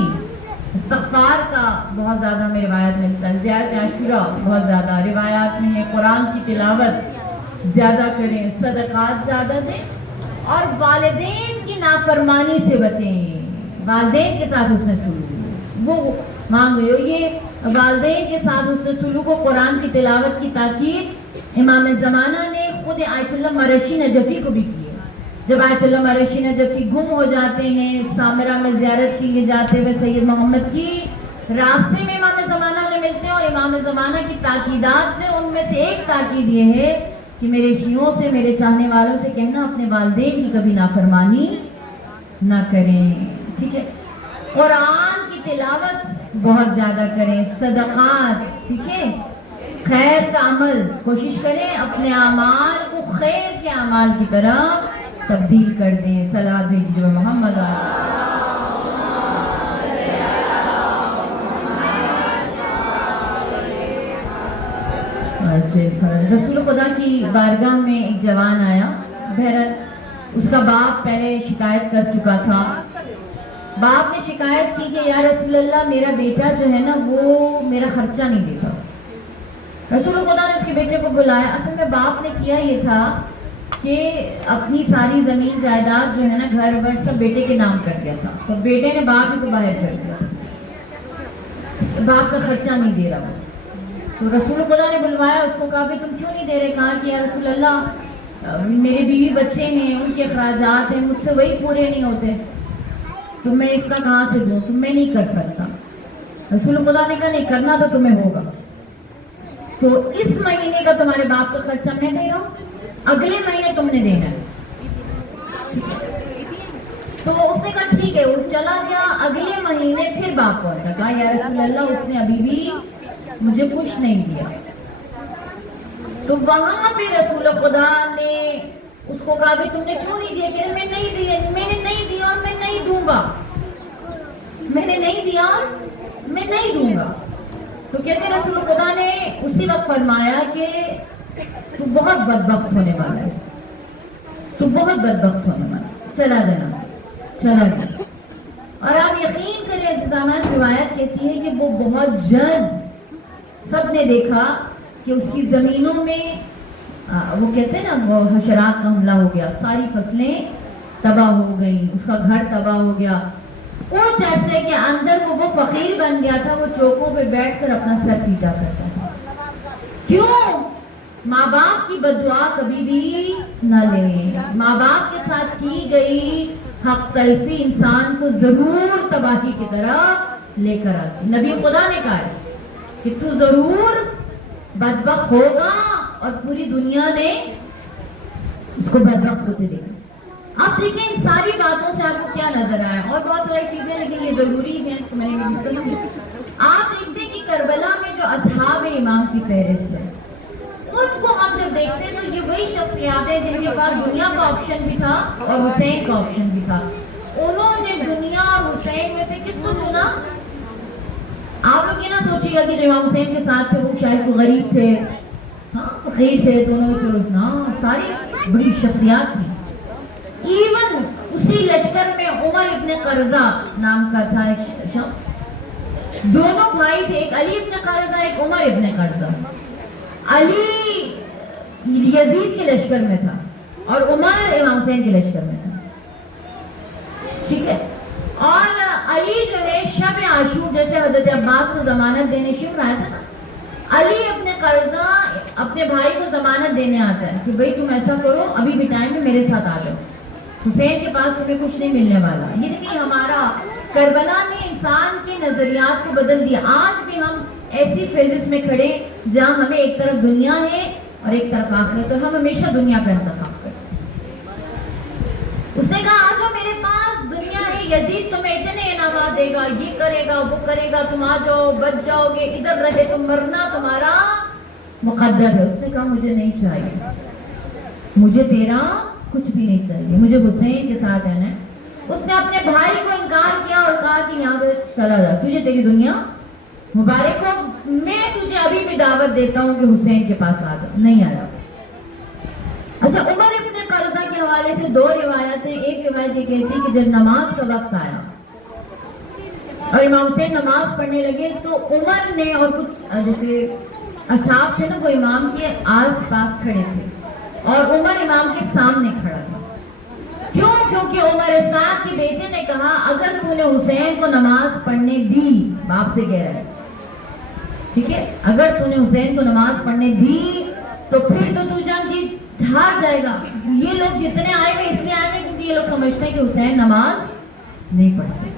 استغفار کا بہت زیادہ میں روایت ملتا ہے. زیارت عاشورہ بہت زیادہ روایات میں ہے. قرآن کی تلاوت زیادہ کریں، صدقات زیادہ دیں، اور والدین کی نافرمانی سے بچیں. والدین کے ساتھ اس نے سلوک وہ مانگ رہے ہو، یہ والدین کے ساتھ اس نے سلوک و قرآن کی تلاوت کی تاکید امام زمانہ نے خود آیت اللہ مرشی نجفی کو بھی کی ہے. جب آیت اللہ مرشی نجفی گم ہو جاتے ہیں، سامرہ میں زیارت کے لیے جاتے ہوئے سید محمد کی راستے میں امام زمانہ نے ملتے ہیں، اور امام زمانہ کی تاکیدات میں ان میں سے ایک تاکید یہ ہے کہ میرے شیعوں سے، میرے چاہنے والوں سے کہنا اپنے والدین کی کبھی نافرمانی نہ کریں. ٹھیک ہے، قرآن کی تلاوت بہت زیادہ کریں، صدقات، ٹھیک ہے، خیر کا عمل کوشش کریں اپنے اعمال کو خیر کے اعمال کی طرف تبدیل کر دیں. صلوات بھیجیے محمد. رسول خدا کی بارگاہ میں ایک جوان آیا. بہرحال اس کا باپ پہلے شکایت کر چکا تھا. باپ نے شکایت کی کہ یا رسول اللہ میرا بیٹا جو ہے نا وہ میرا خرچہ نہیں دیتا. رسول خدا نے اس کے بیٹے کو بلایا. اصل میں باپ نے کیا یہ تھا کہ اپنی ساری زمین جائیداد جو ہے نا گھر ور سب بیٹے کے نام کر دیا تھا. تو بیٹے نے باپ ہی کو باہر کر دیا، باپ کا خرچہ نہیں دے رہا. تو رسول خدا نے بلوایا اس کو، کہا بھی تم کیوں نہیں دے رہے؟ کہا کہ یا رسول اللہ میرے بیوی بچے ہیں، ان کے اخراجات ہیں، مجھ سے وہی پورے نہیں ہوتے، تو میں اس کا کہاں سے دوں؟ تو میں نہیں کر سکتا. رسول خدا نے کہا نہیں کرنا تو تمہیں ہوگا. تو اس مہینے کا تمہارے باپ کا خرچہ میں دے رہا ہوں، اگلے مہینے تم نے دینا ہے. تو اس نے کہا ٹھیک ہے. وہ چلا گیا. اگلے مہینے پھر باپ کو آتا، کہا یا رسول اللہ اس نے ابھی بھی مجھے کچھ نہیں دیا. تو وہاں پہ رسول خدا نے اس کو کہا بھی تم نے کیوں نہیں دیا؟ کہ میں نہیں دیا، میں نے نہیں دیا اور میں نہیں دوں گا، میں نے نہیں دیا میں نہیں دوں گا. تو کہتے رسول خدا نے اسی وقت فرمایا کہ تو بہت بدبخت ہونے والا ہے، تو بہت بدبخت ہونے والا ہے، چلا جانا. چلا گیا. اور آپ یقین کریں عزیزان، روایت کہتی ہے کہ وہ بہت جلد سب نے دیکھا کہ اس کی زمینوں میں وہ کہتے ہیں نا وہ حشرات کا حملہ ہو گیا، ساری فصلیں تباہ ہو گئی، اس کا گھر تباہ ہو گیا. کچھ عرصے کے اندر وہ فقیر بن گیا تھا. وہ چوکوں پہ بیٹھ کر اپنا سر پیٹا کرتا تھا. کیوں؟ ماں باپ کی بددعا کبھی بھی نہ لیں. ماں باپ کے ساتھ کی گئی حق تلفی انسان کو ضرور تباہی کی طرف لے کر آتی. نبی خدا نے کہا ہے کہ تو ضرور بدبخت ہوگا اور پوری دنیا نے اس کو بدبخت ہوتے دیکھا. آپ دیکھیں ان ساری باتوں سے آپ کو کیا نظر آیا؟ اور بہت ساری چیزیں لیکن یہ ضروری ہیں کہ میں نے ڈسکس کی. آپ دیکھتے ہیں کہ کربلا میں جو اصحاب امام کی فہرست ہے، ان کو ہم جب دیکھتے ہیں تو یہ وہی شخصیات ہیں جن کے پاس دنیا کا آپشن بھی تھا اور حسین کا آپشن بھی تھا. انہوں نے دنیا اور حسین میں سے کس کو چنا؟ آپ لوگ یہ نہ سوچیے گا کہ جو امام حسین کے ساتھ تھے وہ شاید کو غریب تھے، ہاں فقیر تھے، تو انہوں نے چلو نا ساری بڑی شخصیات تھی. ایون اسی لشکر میں عمر ابن قرظہ نام کا تھا ایک شخص. دونوں بھائی تھے، ایک علی ابن قرظہ، ایک عمر ابن قرظہ. علی یزید کے لشکر میں تھا اور عمر امام حسین کے لشکر میں تھا. ٹھیک ہے. اور علی جو ہے شب عاشور جیسے حضرت عباس کو ضمانت دینے شروع آیا تھا نا، علی اپنے قرضہ اپنے بھائی کو ضمانت دینے آتا ہے کہ بھئی تم ایسا کرو، ابھی بھی ٹائم میں میرے ساتھ آ جاؤ. حسین کے پاس تمہیں کچھ نہیں ملنے والا. یہ نہیں ہمارا کربلا نے انسان کے نظریات کو بدل دیا. آج بھی ہم ایسی فیزز میں کھڑے جہاں ہمیں ایک طرف دنیا ہے اور ایک طرف آخرت، اور ہم ہمیشہ دنیا کا انتخاب کرتے ہیں. اس نے کہا آ جاؤ میرے پاس، دنیا ہے، یزید تمہیں اتنے انعامات دے گا، یہ کرے گا وہ کرے گا، تم آ جاؤ بچ جاؤ گے، ادھر رہے تم، مرنا تمہارا مقدر ہے. اس نے کہا مجھے نہیں چاہیے، مجھے تیرا کچھ بھی نہیں چاہیے، مجھے حسین کے ساتھ رہنا ہے. اس نے اپنے بھائی کو انکار کیا اور کہا کہ یہاں سے چلا جا، تجھے تیری دنیا مبارک ہو، میں تجھے ابھی بھی دعوت دیتا ہوں کہ حسین کے پاس آ جا. نہیں آیا. اچھا، عمر ابن قرظہ کے حوالے سے دو روایتیں. ایک روایت یہ کہتی کہ جب نماز کا وقت آیا اور امام حسین نماز پڑھنے لگے تو عمر نے اور کچھ جیسے اصحاب تھے نا، وہ امام کے آس پاس کھڑے تھے اور عمر امام کے سامنے کھڑا تھا. کیوں؟ کیونکہ عمر سعد کے بیٹے نے کہا اگر تو نے حسین کو نماز پڑھنے دی، باپ سے کہہ رہا ہے، ٹھیک ہے، اگر تو نے حسین کو نماز پڑھنے دی تو پھر تو جنگ جیت ہار جائے گا. یہ لوگ جتنے آئے ہوئے اس لیے آئے ہوئے کیونکہ یہ لوگ سمجھتے ہیں کہ حسین نماز نہیں پڑھتے.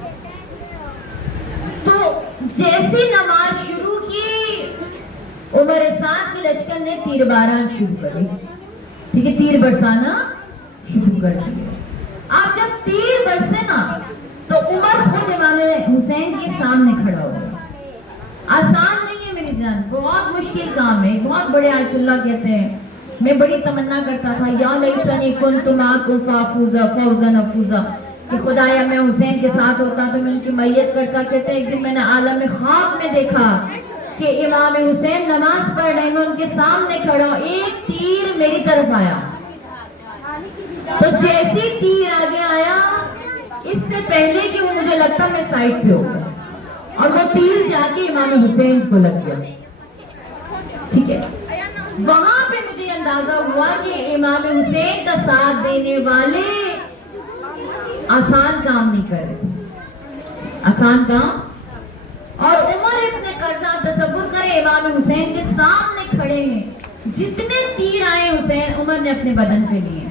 تو جیسی نماز شروع کی، عمر سعد کے لشکر نے تیر باران شروع کر دی. ٹھیک ہے، تیر برسانا شروع کر دیا. آپ جب تیر برسے نا تو عمر خود امام حسین کے سامنے کھڑا ہو گیا. آسان نہیں ہے میری جان، بہت مشکل کام ہے. بہت بڑے آیت اللہ کہتے ہیں میں بڑی تمنا کرتا تھا یا لیتنی کنت معکم فافوزا فوزا نفوزا، کہ خدایا میں حسین کے ساتھ ہوتا تو میں ان کی میت کرتا. کہتے ہیں ایک دن میں نے عالم خواب میں دیکھا کہ امام حسین نماز پڑھ رہے ہیں، میں ان کے سامنے کھڑا، ایک تیر میری طرف آیا. تو جیسی تیر آگے آیا، اس سے پہلے کہ وہ مجھے لگتا میں سائڈ پہ ہو گیا اور وہ تیر جا کے امام حسین کو لگ گیا. ٹھیک ہے، وہاں پہ مجھے اندازہ ہوا کہ امام حسین کا ساتھ دینے والے آسان کام نہیں کر رہے، آسان کام. اور عمر ابن قرظہ تصور کرے امام حسین کے سامنے کھڑے ہیں، جتنے تیر آئے حسین عمر نے اپنے بدن پہ لیے.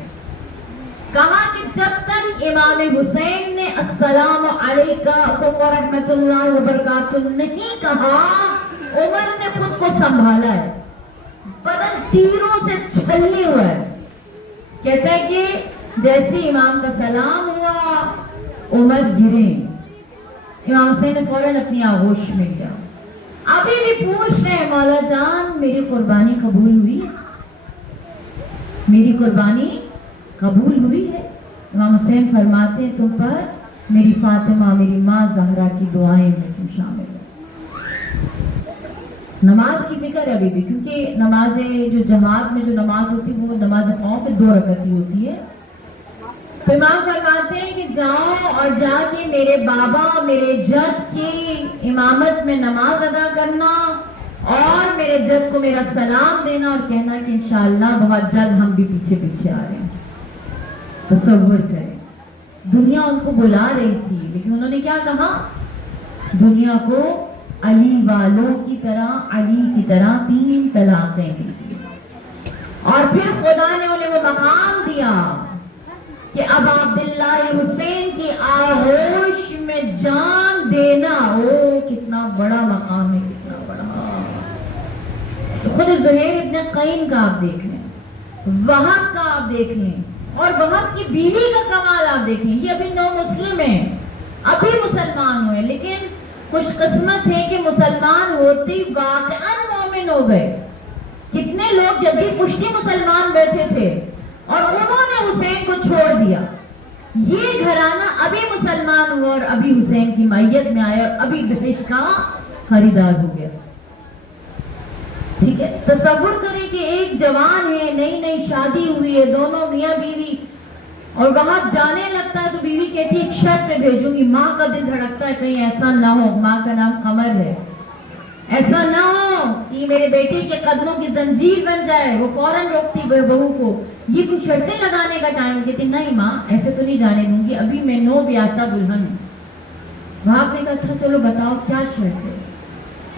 کہا کہ جب تک امام حسین نے السلام علیکم ورحمۃ اللہ وبرکاتہ نہیں کہا، عمر نے خود کو سنبھالا ہے، بدن تیروں سے چھلے ہوا ہے. کہتا ہے کہ جیسے امام کا سلام ہوا عمر گرے، امام حسین نے فوراً اپنی آغوش میں لیا. ابھی بھی پوچھ رہے ہیں مولا جان میری قربانی قبول ہوئی، میری قربانی قبول ہوئی ہے. امام حسین فرماتے ہیں تم پر میری فاطمہ، میری ماں زہرا کی دعائیں میں تم شامل ہو. نماز کی فکر ہے ابھی بھی، کیونکہ نمازیں جو جماعت میں جو نماز ہوتی ہے وہ نماز قوم پہ 2 رکعت کی ہوتی ہے. تو امام فرماتے ہیں کہ جاؤ اور جا کے میرے بابا میرے جد کی امامت میں نماز ادا کرنا اور میرے جد کو میرا سلام دینا اور کہنا کہ انشاءاللہ بہت جلد ہم بھی پیچھے پیچھے آ رہے ہیں. تصور کریں، دنیا ان کو بلا رہی تھی لیکن انہوں نے کیا کہا؟ دنیا کو علی والوں کی طرح، علی کی طرح 3 طلاقیں دی. اور پھر خدا نے انہیں وہ مقام دیا کہ اب عبداللہ حسین کی آغوش میں جان دینا. او کتنا بڑا مقام ہے، کتنا بڑا. تو خود زہیر ابن قین کا آپ دیکھ لیں، وہب کا آپ دیکھ لیں، اور وہب کی بیوی کا کمال آپ دیکھیں. یہ ابھی نو مسلم ہیں، ابھی مسلمان ہوئے، لیکن خوش قسمت ہے کہ مسلمان ہوتی واقعاً مومن ہو گئے. کتنے لوگ جدی پشتی مسلمان بیٹھے تھے اور انہوں نے حسین کو چھوڑ دیا. یہ گھرانہ ابھی مسلمان ہوا اور ابھی حسین کی میت میں آیا اور ابھی بہشت کا خریدار ہو گیا. ٹھیک ہے، تصور کریں کہ ایک جوان ہے، نئی نئی شادی ہوئی ہے، دونوں میاں بیوی، اور وہاں جانے لگتا ہے تو بیوی کہتی ہے ایک شرط پہ بھیجوں گی. ماں کا دل دھڑکتا ہے کہیں ایسا نہ ہو، ماں کا نام قمر ہے، ایسا نہ ہو کہ میرے بیٹے کے قدموں کی زنجیر بن جائے. وہ فوراً روکتی بہو کو. یہ کچھ شرطیں لگانے کا ٹائم، کہتی نہیں ماں ایسے تو نہیں جانے دوں گی، ابھی میں نو بیاہتا دلہن ہوں. وہاں نے کہا اچھا چلو بتاؤ کیا شرط ہے؟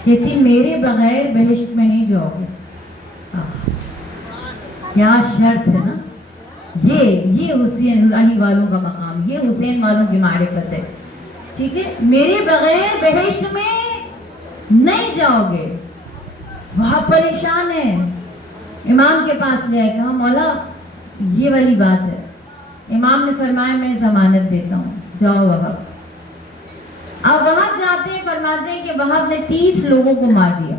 کہتی میرے بغیر بہشت میں نہیں جاؤ گے. کیا شرط ہے نا، یہ حسین علی والوں کا مقام, یہ حسین والوں کی معرفت ہے. ٹھیک ہے, میرے بغیر بہشت میں نہیں جاؤ گے. وہاں پریشان ہے, امام کے پاس لے آئے, کہا مولا یہ والی بات ہے. امام نے فرمایا میں ضمانت دیتا ہوں, جاؤ وہاں. اب وہاں جاتے ہیں, فرماتے ہیں کہ وہاں نے 30 لوگوں کو مار دیا.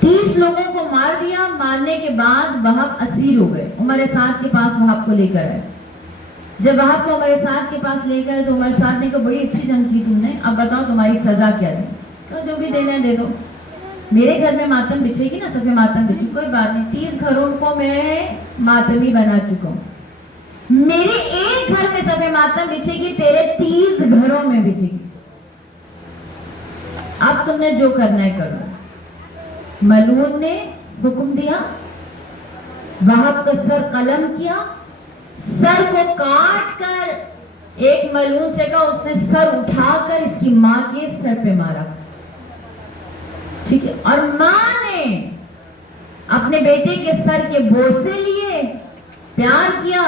30 لوگوں کو مار دیا. مارنے کے بعد وہاں اسیر ہو گئے. عمر سعد کے پاس وہاں کو لے کر آئے. جب وہاں کو عمر سعد کے پاس لے گئے تو عمر سعد نے کہا بڑی اچھی جنگ کی تم نے, اب بتاؤ تمہاری سزا کیا ہے. کہا جو بھی دینا ہے دے دو. میرے گھر میں ماتم بچھے گی نا, صفحے ماتم بچھے, کوئی بات نہیں, 30 گھروں کو میں ماتمی بنا چکا ہوں. میرے ایک گھر میں صفحے ماتم بچھے گی, تیرے 30 گھروں میں بچھے گی. اب تم نے جو کرنا ہے کرو. ملعون نے حکم دیا, وہاب کا سر قلم کیا, سر کو کاٹ کر ایک ملعون سے کہا, اس نے سر اٹھا کر اس کی ماں کے سر پہ مارا. ٹھیک ہے, اور ماں نے اپنے بیٹے کے سر کے بوسے لیے, پیار کیا,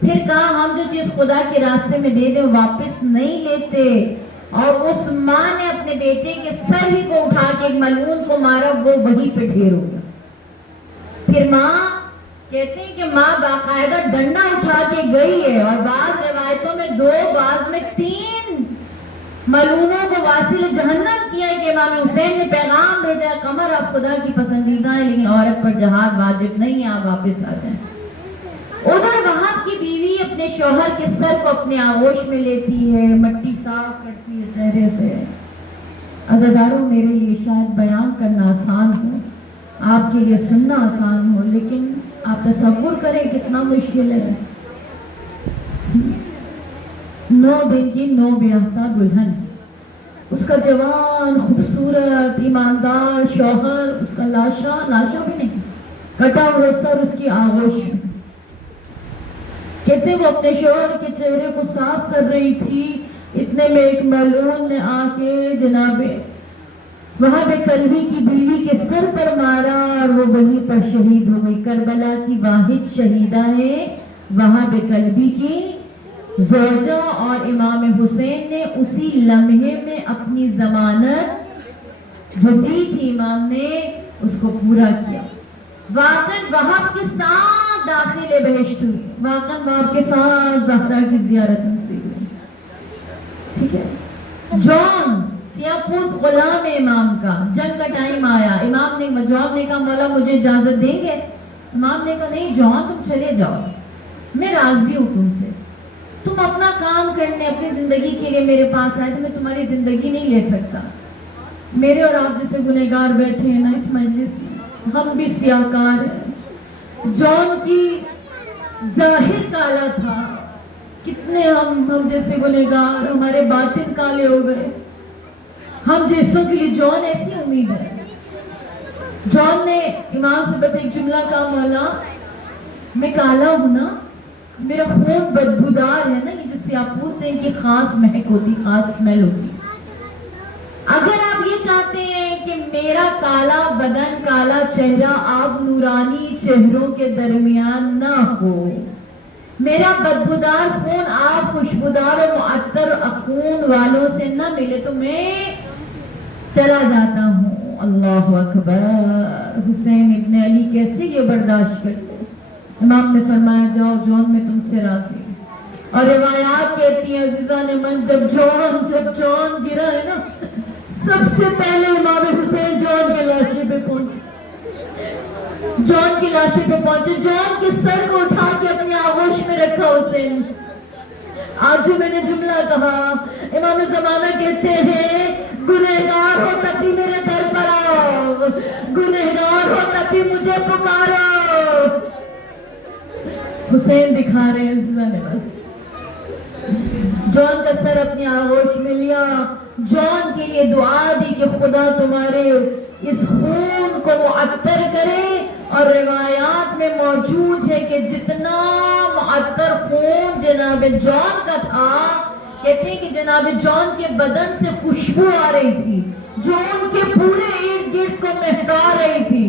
پھر کہا ہم جو چیز خدا کے راستے میں دے دیں واپس نہیں لیتے. اور اس ماں نے اپنے بیٹے کے سر ہی کو اٹھا کے ایک ملعون کو مارا, وہ وہیں پہ ڈھیر ہو گیا. پھر ماں کہتے ہیں کہ ماں باقاعدہ ڈنڈا اٹھا کے گئی ہے, اور بعض روایتوں میں 2, بعض میں 3 ملعونوں کو واصل جہنم کیا ہے کہ امام حسین نے پیغام بھیجا, قمر آپ خدا کی پسندیدہ ہے لیکن عورت پر جہاد واجب نہیں ہے, آپ واپس آ جائیں. ادھر وہاب کی بیوی اپنے شوہر کے سر کو اپنے آغوش میں لیتی ہے, مٹی صاف کرتی ہے چہرے سے. عزیزارو میرے لیے شاید بیان کرنا آسان ہو, آپ کے لیے سننا آسان ہو, لیکن آپ تصور کریں کتنا مشکل ہے. 9 دن کی 9 بیاہتا دلہن, اس کا جوان خوبصورت ایماندار شوہر, اس کا لاشا بھی نہیں, کٹا ہوا سر اس کی آغوش میں. کہتے وہ اپنے شوہر کے چہرے کو صاف کر رہی تھی, اتنے میں ایک ملعون نے آ کے جناب وہاب کلبی کی بلی کے سر پر مارا, اور وہ وہیں پر شہید ہو گئی. کربلا کی واحد شہیدہ ہے وہاب کلبی کی زوجہ, اور امام حسین نے اسی لمحے میں اپنی ضمانت جو دی تھی امام نے اس کو پورا کیا. واقعاً وہاب کے ساتھ داخل بہشت ہوئی, واقعاً وہاب کے ساتھ زہرا کی زیارت نصیب ہوئی. ٹھیک ہے, جون سیاہ پوش غلام امام کا, جنگ کا ٹائم آیا, امام نے جون نے کہا مولا مجھے اجازت دیں گے. امام نے کہا نہیں جون تم چلے جاؤ, میں راضی ہوں تم سے, تم اپنا کام کرنے اپنی زندگی کے لیے میرے پاس آئے تو میں تمہاری زندگی نہیں لے سکتا. میرے اور آپ جیسے گنہگار بیٹھے ہیں نا اس مجلس میں, ہم بھی سیاہکار ہیں. جون کی ظاہر کالا تھا, کتنے ہم جیسے گنہگار, ہمارے باطن کالے ہو گئے. ہم جیسوں کے لیے جون ایسی امید ہے. جون نے امام سے بس ایک جملہ کہا, مولا میں کالا ہوں نا, میرا خون بدبودار ہے نا, یہ جو سیاپوس ہیں کی خاص مہک ہوتی, خاص اسمیل ہوتی. اگر آپ یہ چاہتے ہیں کہ میرا کالا بدن, کالا چہرہ آپ نورانی چہروں کے درمیان نہ ہو, میرا بدبودار خون آپ خوشبودار اور معطر خون والوں سے نہ ملے, تو میں چلا جاتا ہوں. اللہ اکبر. حسین ابن علی کیسے یہ برداشت کرتے. امام نے فرمایا جاؤ جون میں تم سے راضی. اور روایات کہتی ہیں عزیزان من, جب جون گرا ہے نا, سب سے پہلے امام حسین جون کے لاشے پہ پہنچے, جون کی لاشے پہ پہنچے, جون کے سر کو اٹھا کے اپنے آغوش میں رکھا حسین. آج جو میں نے جملہ کہا, امام زمانہ کہتے ہیں گنہگار ہو تب بھی میرے در پر آؤ, گنہگار ہو تب بھی مجھے پکارو. حسین دکھا رہے ہیں جون کا سر اپنی آغوش میں لیا, جون کے لیے دعا دی کہ خدا تمہارے اس خون کو معطر کرے. اور روایات میں موجود ہے کہ جتنا معطر خون جناب جون کا تھا, کہتے ہیں کہ جناب جون کے بدن سے خوشبو آ رہی تھی, جو ان کے پورے ارد گرد کو مہکا رہی تھی.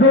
2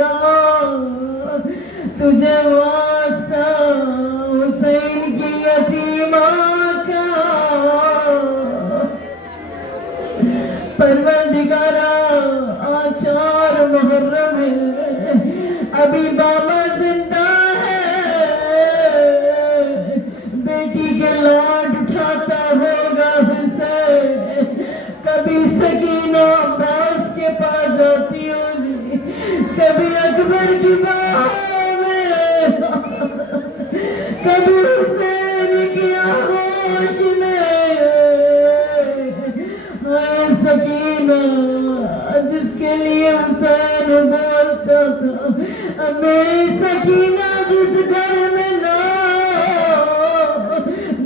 خدا تجھے واسطہ حسین کی یتیمہ کا، پروردگارا آچار محرم ہے، ابھی بابا زندہ ہے، بیٹی کے لاڈ اٹھاتا ہوگا حسین، کبھی سکینہ عباس کے پاس جاتی ہوگی، کبھی اکبر کی باہوں میں، کبھی حسین کی آغوش میں، سکینہ جس کے لیے حسین بولتا تھا میری سکینہ جس گھر میں نہ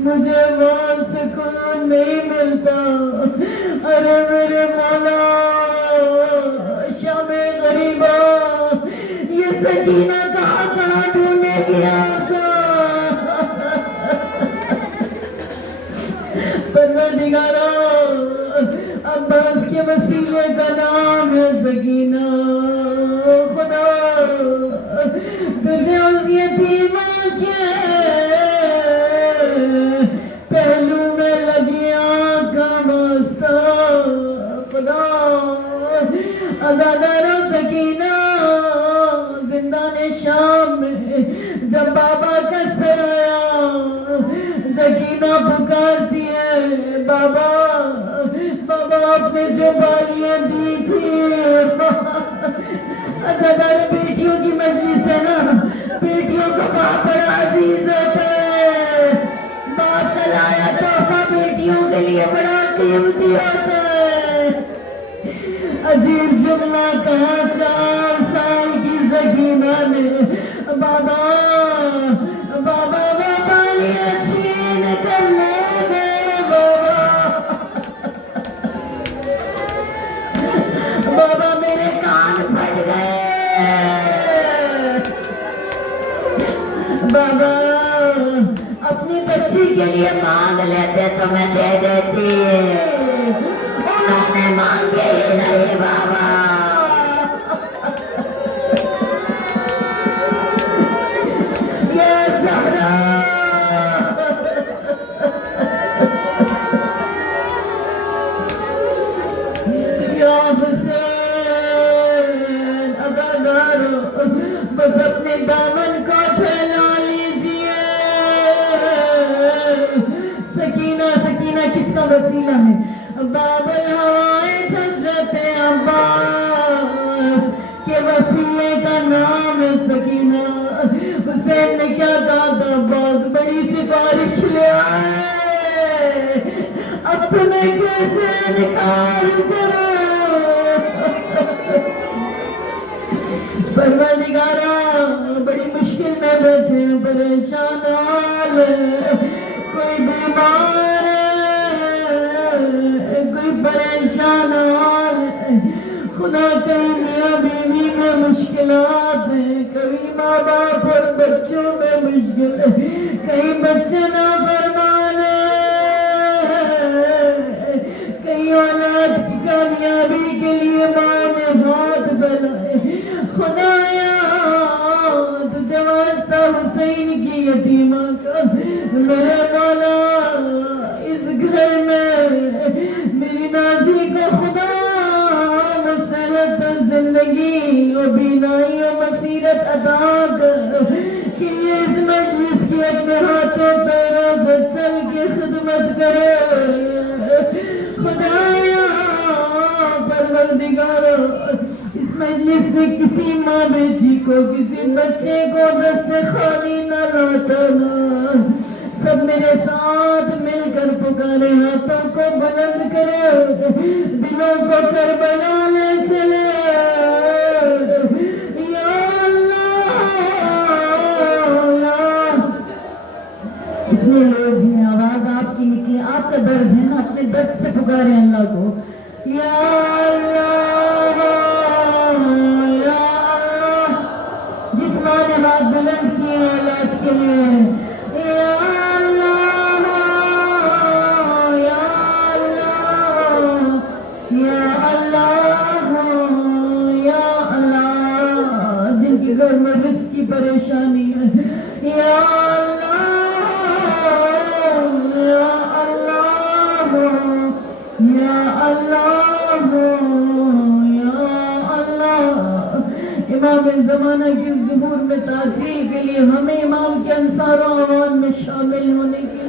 مجھے وہاں سکون نہیں ملتا، ارے میرے مولا شام غریبہ یہ سکینہ کہاں کہاں ڈھونڈے گیا تھا، پروردگارا عباس کے وسیلے کا نام ہے سکینہ، خدا تجھے اس یتیمہ کے پہلو میں لگی آنکھ کا واسطہ، خدا آزادارہ سکینہ زندان شام میں جب بابا کا سر آیا، سکینہ پکارتی ہے بابا بابا آپ نے جو بالیاں دی تھی، آزادارہ بیٹیوں کی مجلس ہے نا، بیٹیوں کا باپ بڑا عزیز ہوتا ہے، باپ کا لایا تحفہ بیٹیوں کے لیے بڑا قیمتی ہوتا ہے، عجیب جملہ کہا 4 سال کی سکینہ نے، بابا بابا وہ بالیاں چھین کر لے گئے بابا میرے کان پھٹ گئے، بابا اپنی بچی کے لیے مانگ لیتے تو میں دے دیتی، انہوں نے مانگے ہی نہیں بابا، یہ زہرا یا حسین عزادارو بس اپنے دامن کو پھیلا لیجئے، سکینہ سکینہ کس کا وسیلہ ہے، باب الہوائے حضرت عباس کے وسیلے کا نام ہے سکینہ، حسین نے کیا کہا تھا، بہت بڑی سفارش لے آئے، اب تمہیں کیسے انکار کرو، پروردگارا بڑی مشکل میں بیٹھے پریشان حال ہے، کوئی بیمار ہے، کوئی پریشان حال ہے، خدا کہیں میاں بیوی میں مشکلات ہیں، کبھی ماں باپ اور بچوں میں مشکل ہے، کہیں بچے نافرمان ہیں، کہیں اولاد کی کامیابی کے لیے ماں نے ہاتھ بلائے، خدایا تجھے واسطہ حسین کی یتیمہ کا، میرے مولا اس گھر میں میری نازی کو خدا مسرت زندگی و بینائی و بصیرت عطا کر کہ یہ اس مجلس کی اپنے ہاتھوں پیروں سے چل کے خدمت کرے، خدایا پروردگارا اس مجلس سے کسی ماں بیٹی کو کسی بچے کو دست خالی نہ لاتا نا، سب میرے ساتھ مل کر پکارے، ہاتھوں کو بلند کرے، دلوں کو کربلا لے چلے، یا اللہ اتنے لوگ ہیں، آواز آپ کی نکلی، آپ کا درد ہے نا، اپنے درد سے پکارے اللہ کو، یا اللہ یا اللہ، جس ماں نے ہاتھ بلند کیے علاج کے لیے، یا اللہ یا اللہ یا اللہ یا اللہ، کے گھر میں رزق کی پریشانی ہے، یا اللہ یا اللہ یا اللہ یا اللہ۔ امام زمانہ کی ظہور میں تاثیر کے لیے ہمیں امام کے انصار و اعوان میں شامل ہونے کی